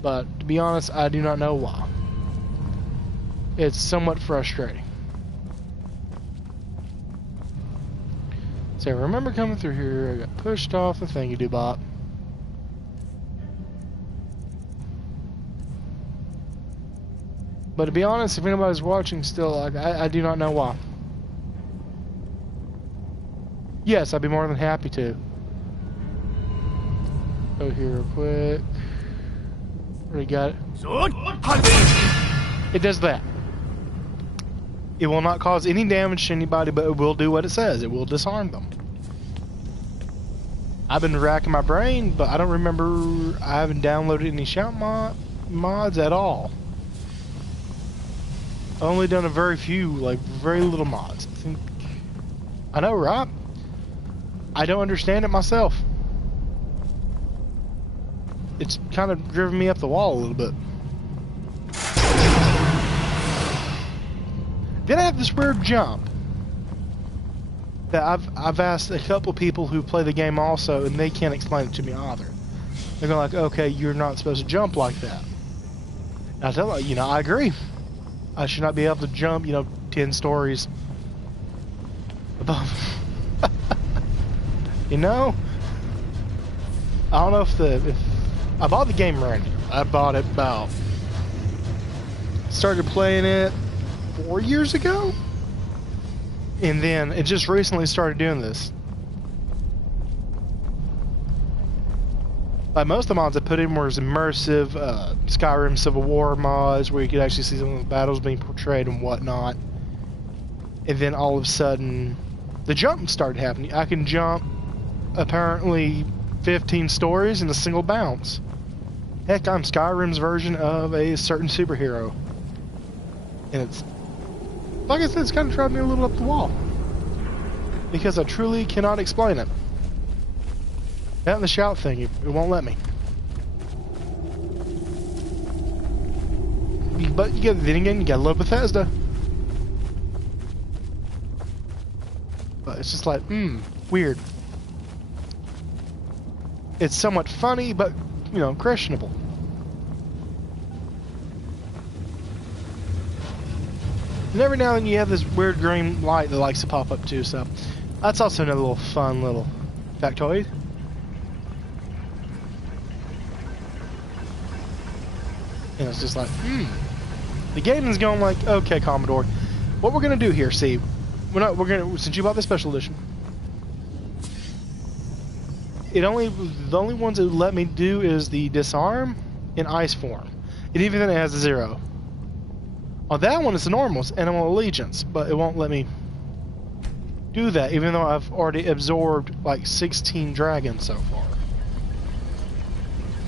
But to be honest, I do not know why. It's somewhat frustrating. So I remember coming through here, I got pushed off the thingy-do-bop. But to be honest, if anybody's watching still, I do not know why. Yes, I'd be more than happy to. Go here real quick. Already got it. It does that. It will not cause any damage to anybody, but it will do what it says. It will disarm them. I've been racking my brain, but I don't remember. I haven't downloaded any shout mods at all. I've only done a very few, like very little mods. I know, right? I don't understand it myself. It's kind of driven me up the wall a little bit. Then I have this weird jump that I've asked a couple people who play the game also, and they can't explain it to me either. They're going like, okay, you're not supposed to jump like that. And I tell them, I agree. I should not be able to jump, 10 stories above. I don't know if I bought the game right. I bought it about, started playing it 4 years ago, and then it just recently started doing this. Like most of the mods I put in were immersive, Skyrim Civil War mods where you could actually see some of the battles being portrayed and whatnot. And then all of a sudden, the jump started happening. I can jump apparently 15 stories in a single bounce. Heck, I'm Skyrim's version of a certain superhero. And it's, like I said, it's kind of driving me a little up the wall. Because I truly cannot explain it. That and the shout thing, it won't let me. But then again, you gotta love Bethesda. But it's just like, weird. It's somewhat funny, but, questionable. And every now and then you have this weird green light that likes to pop up too, so that's also another little fun little factoid. And it's just like, the game is going like, okay, Commodore, what we're gonna do here, see, since you bought the special edition, the only ones it let me do is the disarm and ice form, and even then it has a 0. On that one, it's the normals, animal allegiance, but it won't let me do that, even though I've already absorbed like 16 dragons so far.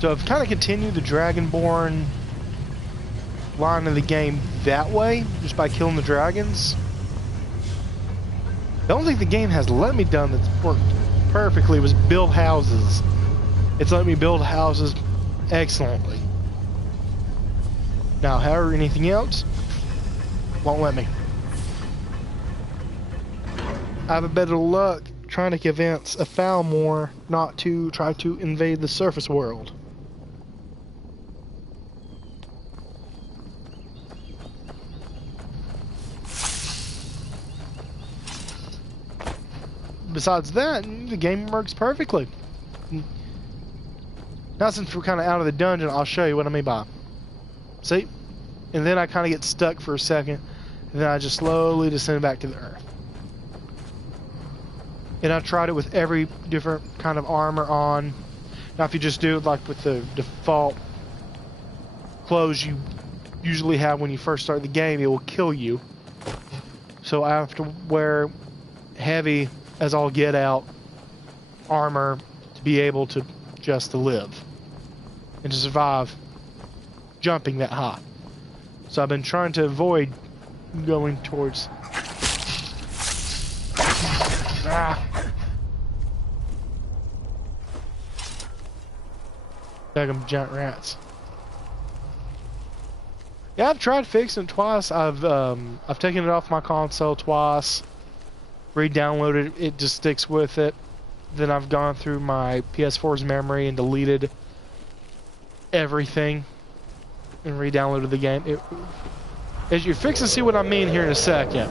So I've kind of continued the Dragonborn line of the game that way, just by killing the dragons. The only thing the game has let me done that's worked perfectly was build houses. It's let me build houses excellently. Now, however, anything else won't let me. I have a better luck trying to convince a Falmore not to try to invade the surface world. Besides that, the game works perfectly. Now since we're kind of out of the dungeon, I'll show you what I mean by. See? And then I kind of get stuck for a second, and then I just slowly descend back to the earth. And I tried it with every different kind of armor on. Now if you just do it like with the default clothes you usually have when you first start the game, it will kill you. So I have to wear heavy as all get out armor to be able to just to live and to survive jumping that high. So I've been trying to avoid going towards daggum giant rats. Yeah, I've tried fixing it twice. I've taken it off my console twice, re-downloaded it, it just sticks with it. Then I've gone through my PS4's memory and deleted everything and re-downloaded the game. As you fix and see what I mean here in a second.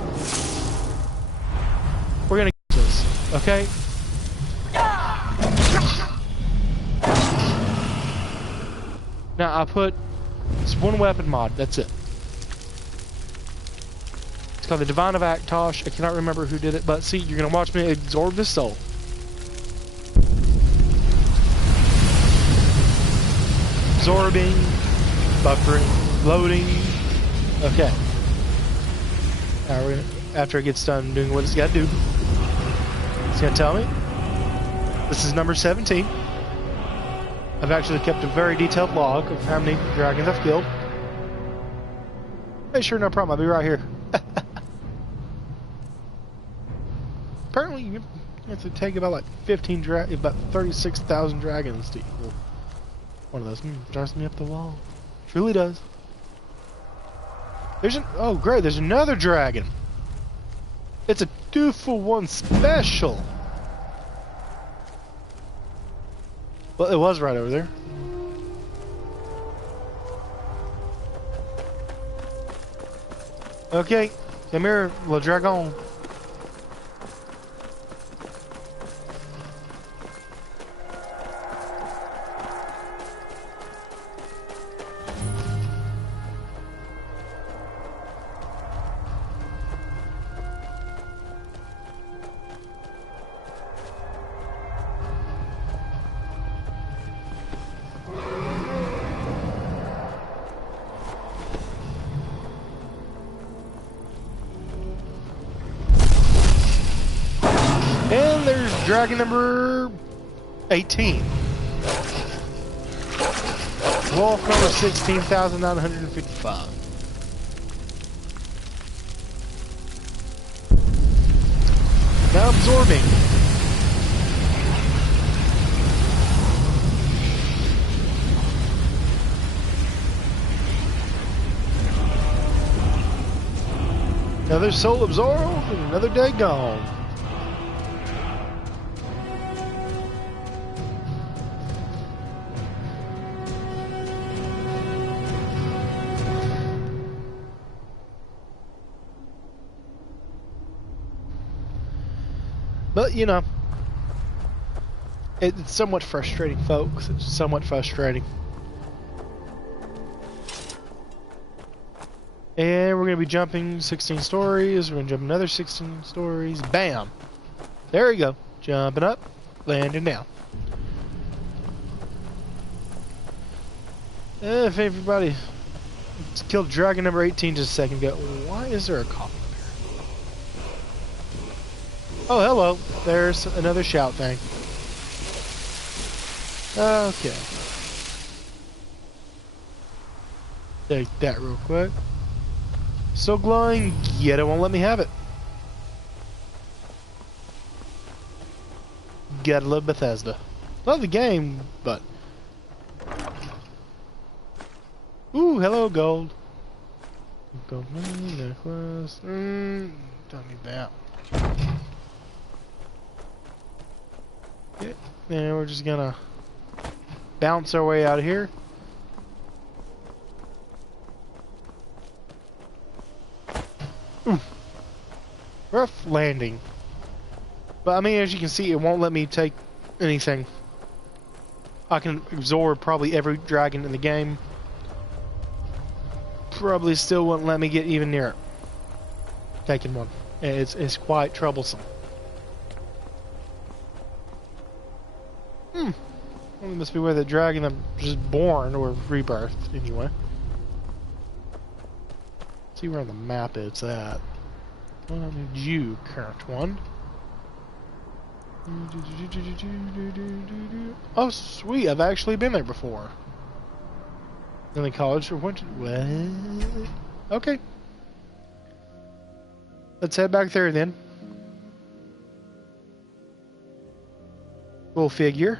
We're gonna get this, okay? Now I put it's one weapon mod, that's it. It's called the Divine of Aktosh. I cannot remember who did it, but see, you're gonna watch me absorb this soul. Absorbing, buffering, loading. Okay. Now we're gonna, after it gets done doing what it's got to do, it's gonna tell me this is number 17. I've actually kept a very detailed log of how many dragons I've killed. Hey, sure, no problem. I'll be right here. Apparently, you have to take about like 15 about 36,000 dragons to equal one of those. Drives me up the wall. Truly does. There's oh great, there's another dragon. It's a 2-for-1 special. Well, it was right over there. Okay, come here, Le Dragon. And there's dragon number 18. Wolf number 16,955. Now absorbing. Another soul absorbed and another day gone. But, you know, it's somewhat frustrating, folks. It's somewhat frustrating. And we're going to be jumping 16 stories. We're going to jump another 16 stories. Bam! There we go. Jumping up, landing down. If everybody killed dragon number 18 just a second ago, why is there a coffin? Oh, hello. There's another shout thing. Okay. Take that real quick. Still glowing, yet it won't let me have it. Gotta love Bethesda. Love the game, but... Ooh, hello, gold. Gold necklace. Don't need that. Okay, and we're just gonna bounce our way out of here. Oof. Rough landing. But I mean, as you can see, it won't let me take anything. I can absorb probably every dragon in the game. Probably still won't let me get even near it. Taking one. It's quite troublesome. Well, it must be where the dragon I'm just born or rebirthed anyway. See where on the map it's at. Well, I need you, current one. Oh, sweet! I've actually been there before. In the college or what? Okay. Let's head back there then. We'll figure.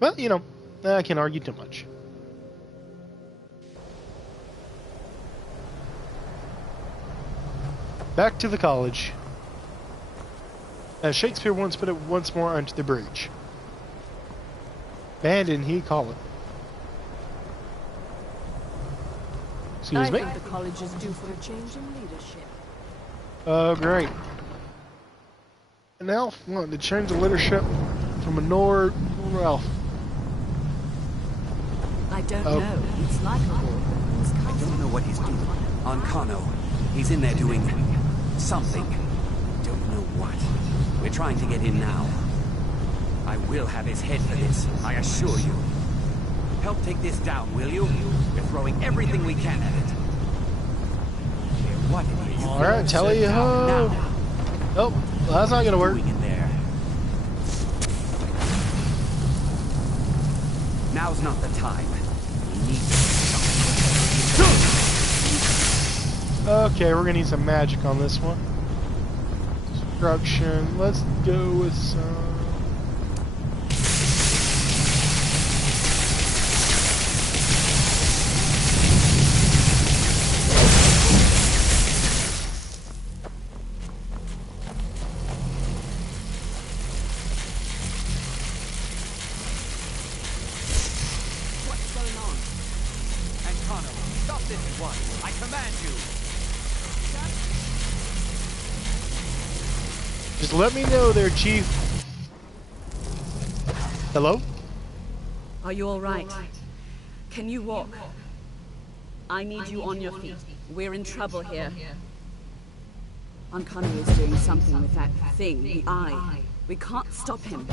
Well, you know, I can't argue too much. Back to the college. As Shakespeare once put it, once more unto the breach. Abandon he call it. Excuse me? I think the college is due for a change in leadership. Oh, great. An elf wanted to change the leadership from a Nord elf. I don't know. It's like a war. I don't know what he's doing. On Kano. He's in there doing something. Don't know what. We're trying to get in now. I will have his head for this, I assure you. Help take this down, will you? We're throwing everything we can at it. What it is. Alright, tell you how. Nope, well, that's not gonna work. In there. Now's not the time. We need Okay, we're gonna need some magic on this one. Destruction. Let's go with some. at once. I command you. Just let me know there, Chief. Hello? Are you all right? Can you walk? I need you on your feet. We're in trouble here. Ankano is doing something with that thing, the eye. We can't stop him.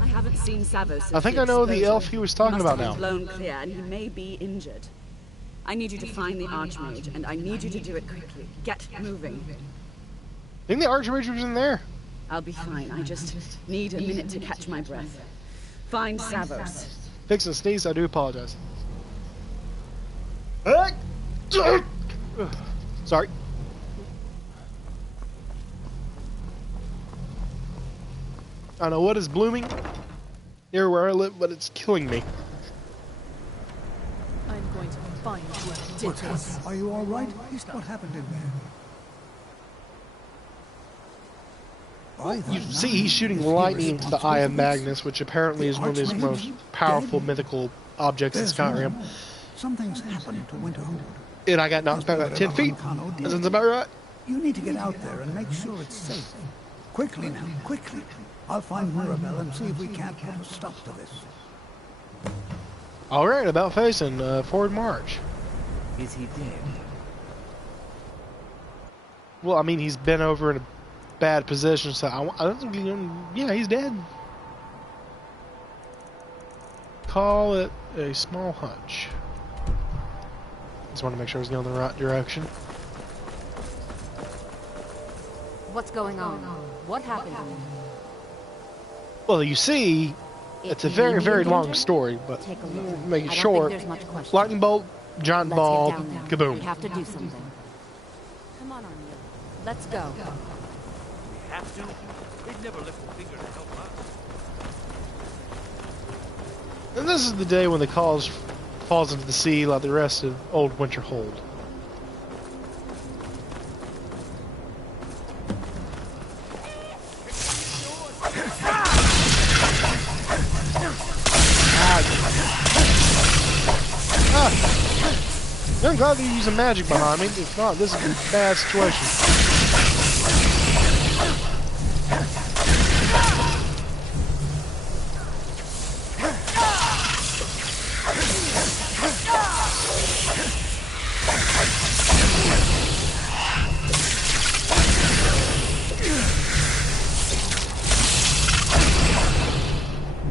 I haven't seen Savos since I think the I know the explosion. elf he was talking Must about have now. been blown clear, and he may be injured. I need you to find the Archmage, and I need you to do it quickly. Get moving. I think the Archmage was in there. I'll be fine. I just need a minute to catch my breath. Find Savos. Fix and sneeze, I do apologize. Sorry. I don't know what is blooming near where I live, but it's killing me. I'm going to find who did this. Are you all right? What happened in there? You see, he's shooting lightning into the Eye of Magnus, which apparently is one of his most powerful mythical objects in Skyrim. Something's happened to Winterhold. And I got knocked back about 10 feet. That sounds about right. You need to get out there and make sure it's safe. Quickly now, quickly. I'll find Mirabelle and see if we can't put a stop to this. Alright, about facing forward march. Is he dead? Well, I mean, he's been over in a bad position, so I don't think yeah, he's dead. Call it a small hunch. Just want to make sure I was going in the right direction. What's going on? What happened? Well, you see, it's a very, very long story, but Take a look. make it I don't short. think there's much question. Lightning bolt, giant Let's ball, get down there. kaboom. We have to do something. Come on, Arnie. Let's go. We have to? They'd never lift a finger to help us. And this is the day when the cause falls into the sea like the rest of old Winterhold. I'm glad they're using magic behind me. If not, this is a bad situation.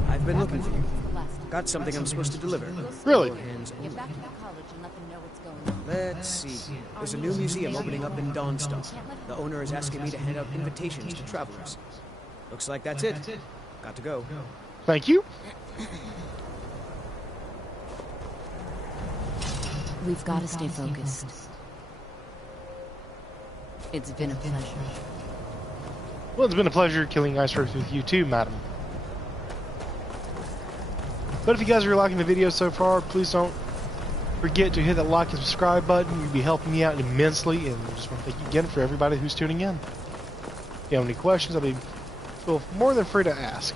I've been looking for you. Got something I'm supposed to deliver. Really? Get back to the college and let them know what's going on. Let's see. There's a new museum opening up in Dawnstar. The owner is asking me to hand out invitations to travelers. Looks like that's it. Got to go. Thank you. We've got to stay focused. It's been a pleasure. Well, it's been a pleasure killing Ice Earth with you too, madam. But if you guys are liking the video so far, please don't forget to hit that like and subscribe button. You'd be helping me out immensely, and I just want to thank you again for everybody who's tuning in. If you have any questions, feel more than free to ask.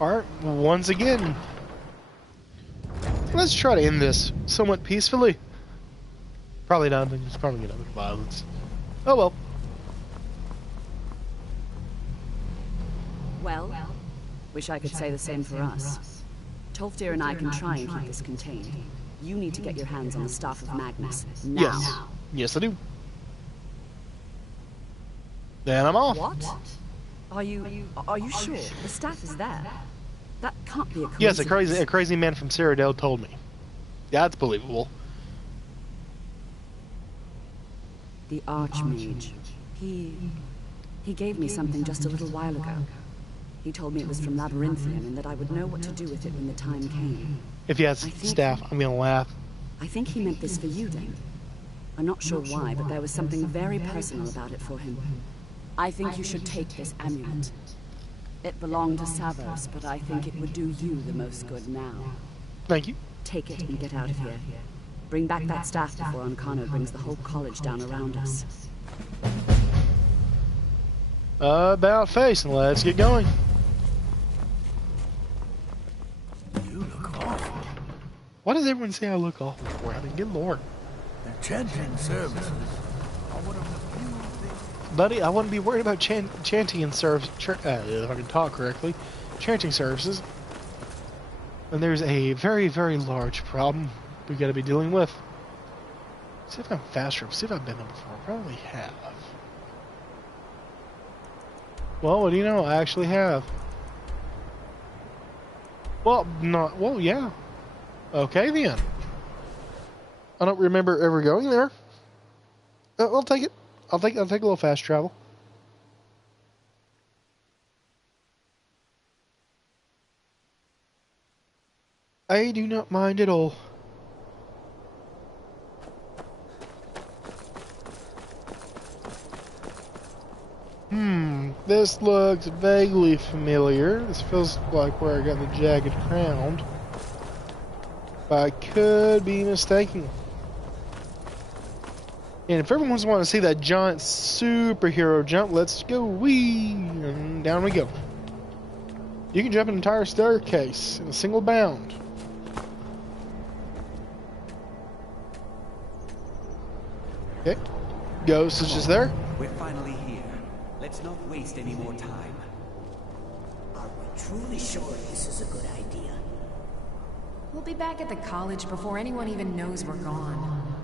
Alright, once again, let's try to end this somewhat peacefully. Probably not, it's probably gonna be violence. Oh well. Well, wish I could say the same for us. Tolfdir and I can try and keep this contained. You need to get your hands on the staff of Magnus now. Yes. Yes, I do. Then I'm off. What? Are you sure? The staff is there. That can't be a Yes, coincidence. a crazy man from Cyrodiil told me. That's believable. The Archmage. He gave me something just a little while ago. He told me it was from Labyrinthium and that I would know what to do with it when the time came. If he has staff, I'm gonna laugh. I think he meant this for you, then. I'm not sure why, but there was something very personal about it for him. I think you should take this amulet. It belonged to Savos, but I think it would do you the most good now. Thank you. Take it and get out of here. Bring back that staff before Ankano brings the whole college down around us. About face, and let's get going. You look awful. Why does everyone say I look awful for? I mean, good lord. The chanting services are one of the few things... Buddy, I wouldn't be worried about chanting and service. If I can talk correctly, chanting services. And there's a very, very large problem we got to be dealing with. See if I'm faster. See if I've been there before. Probably have. Well, what do you know? I actually have. Well, not. Well, yeah. Okay then. I don't remember ever going there. I'll take it. I'll take a little fast travel. I do not mind at all. This looks vaguely familiar. This feels like where I got the jagged crown. But I could be mistaken. And if everyone's wanting to see that giant superhero jump, let's go. Whee! And down we go. You can jump an entire staircase in a single bound. Okay. Ghost is just there. We're finally here. Let's not waste any more time. Are we truly sure this is a good idea? We'll be back at the college before anyone even knows we're gone.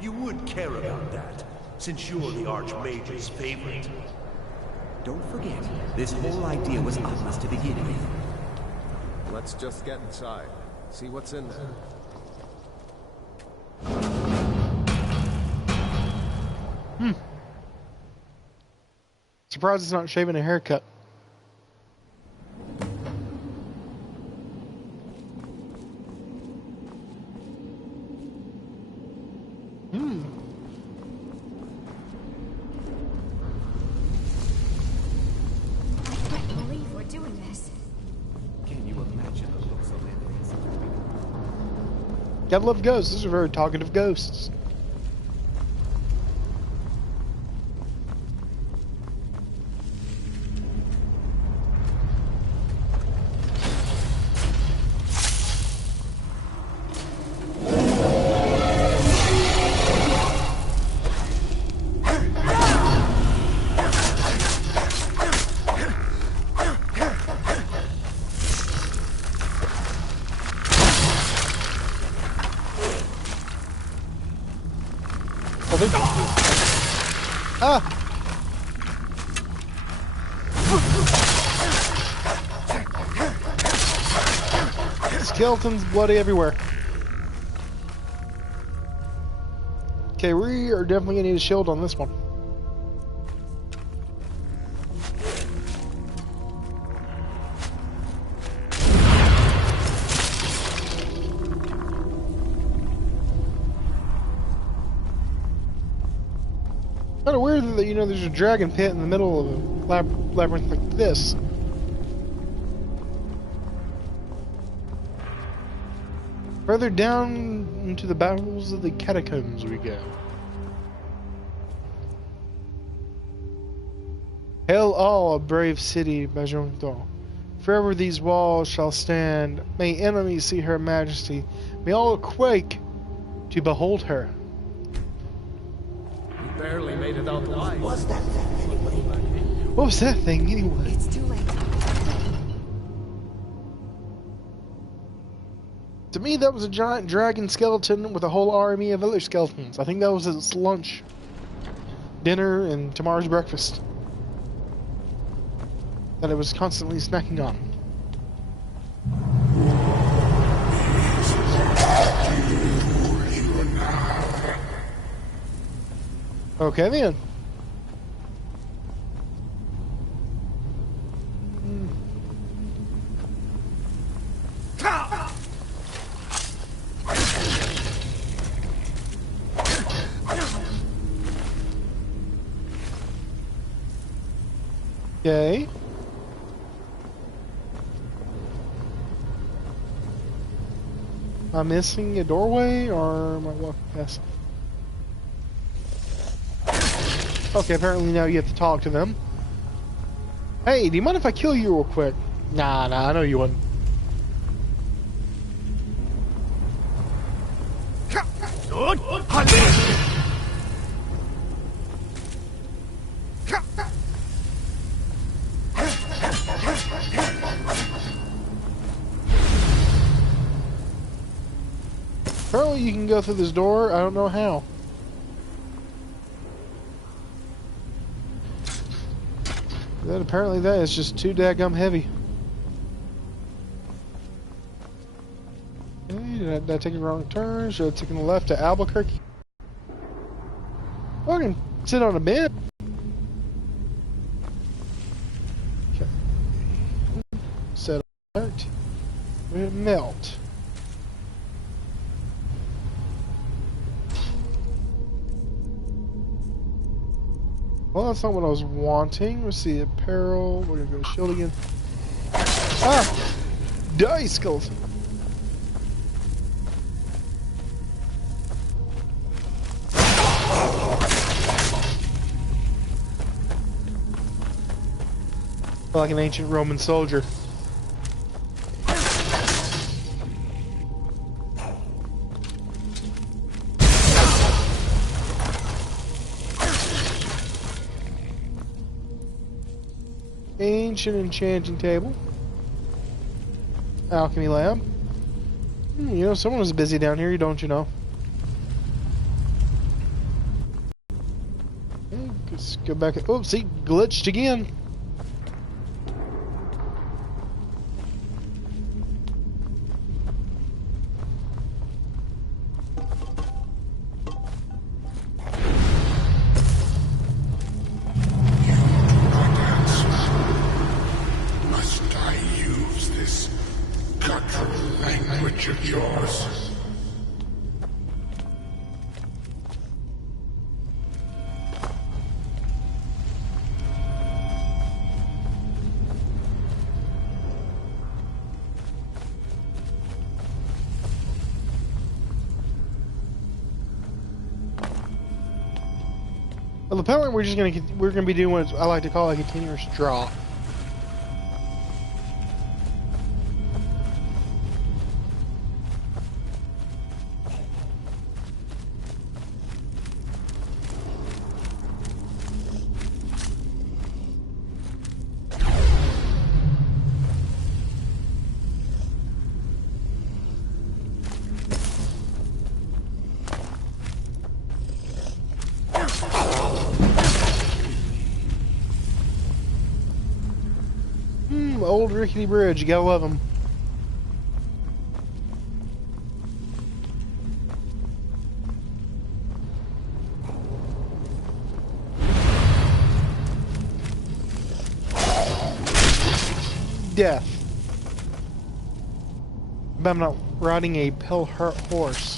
You would care about that, since you're the Archmage's favorite. Don't forget, this whole idea was ours to begin with. Let's just get inside. See what's in there. Surprised it's not shaving a haircut. I can't believe we're doing this. Can you imagine the looks of enemies? Gotta love ghosts. These are very talkative ghosts. Skeletons bloody everywhere. Okay, we are definitely gonna need a shield on this one. Kind of weird that, you know, there's a dragon pit in the middle of a labyrinth like this. Further down into the bowels of the catacombs we go. Hail all, a brave city, Bajonton. Forever these walls shall stand. May enemies see her majesty. May all quake to behold her. We barely made it out alive. What's that thing anyway? What was that thing anyway? It's too late. To me, that was a giant dragon skeleton with a whole army of other skeletons. I think that was its lunch, dinner, and tomorrow's breakfast that it was constantly snacking on. Okay then. Okay. Am I missing a doorway, or am I walking past it? Okay, apparently now you have to talk to them. Hey, do you mind if I kill you real quick? Nah, I know you wouldn't. Apparently you can go through this door, I don't know how. Apparently that is just too daggum heavy. Okay, did I take a wrong turn? Should I have taken the left to Albuquerque? Oh, I can sit on a bed. Okay. Set alert. Melt. Well, that's not what I was wanting. Let's see, apparel. We're gonna go shield again. Ah! Dice skulls! Like an ancient Roman soldier. Ancient enchanting table. Alchemy lab. You know, someone was busy down here, don't you know? Okay, let's go back. Oh, see, glitched again. Of yours. Well, apparently we're gonna be doing what I like to call a continuous draw. Old rickety bridge, you gotta love them. Death. But I'm not riding a pale horse.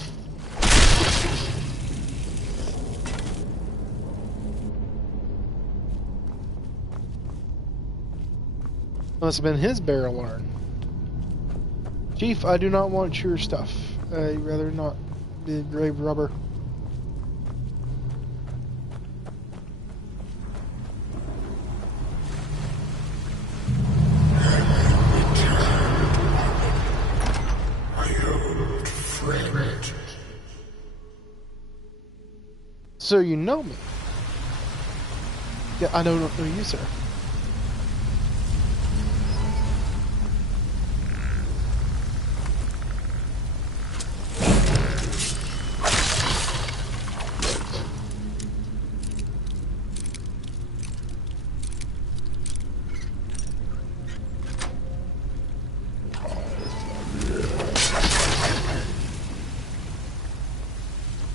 Must have been his barrel urn. Chief, I do not want your stuff. I'd rather not be grave rubber. My old friend. So you know me? Yeah, I don't know you, sir.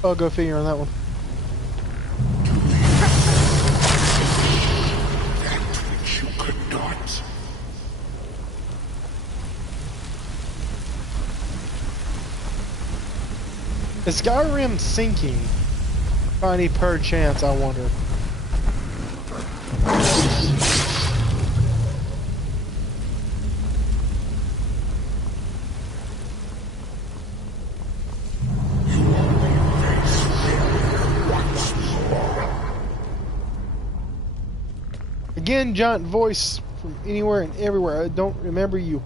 I'll go figure on that one. That which you could not. Is Skyrim sinking? Any per chance, I wonder. Again, giant voice from anywhere and everywhere. I don't remember you.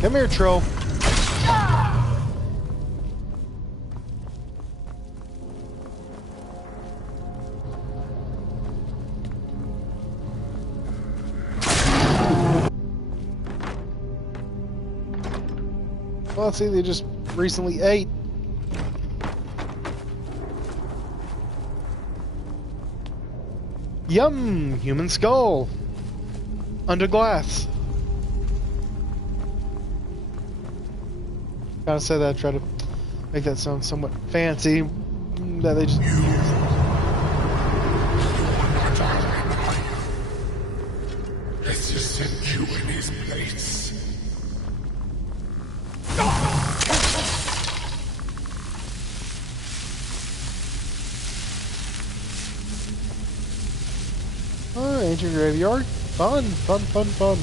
Come here, troll. Well, let's see, they just recently ate. Yum! Human skull. Under glass. Gotta say that, try to make that sound somewhat fancy. That they just... Let's just set you in his place. Oh, ancient graveyard. Fun, fun, fun, fun.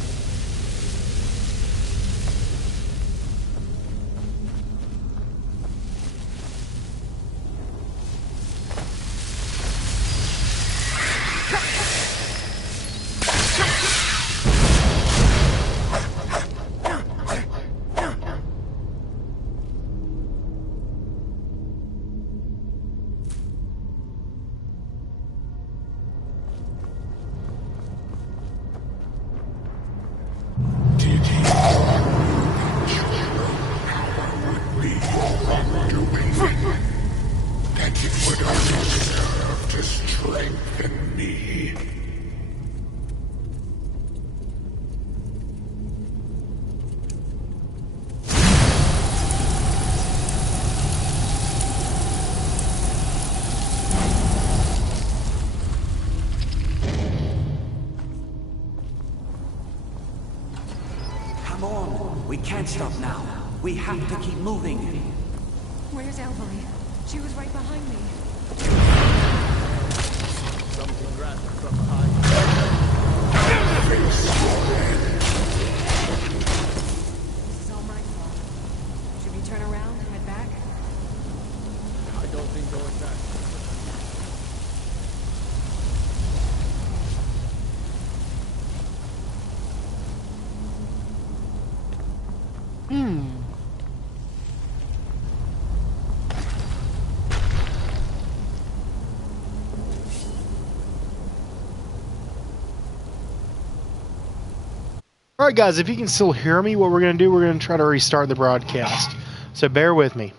That it would only serve to strengthen me. Come on, we can't stop now. We have to keep moving. Where's Elvery? She was right behind me. Something grabbed her from behind. This is all my fault. Should we turn around and head back? I don't think going back. Alright guys, if you can still hear me, what we're going to do, we're going to try to restart the broadcast. So bear with me.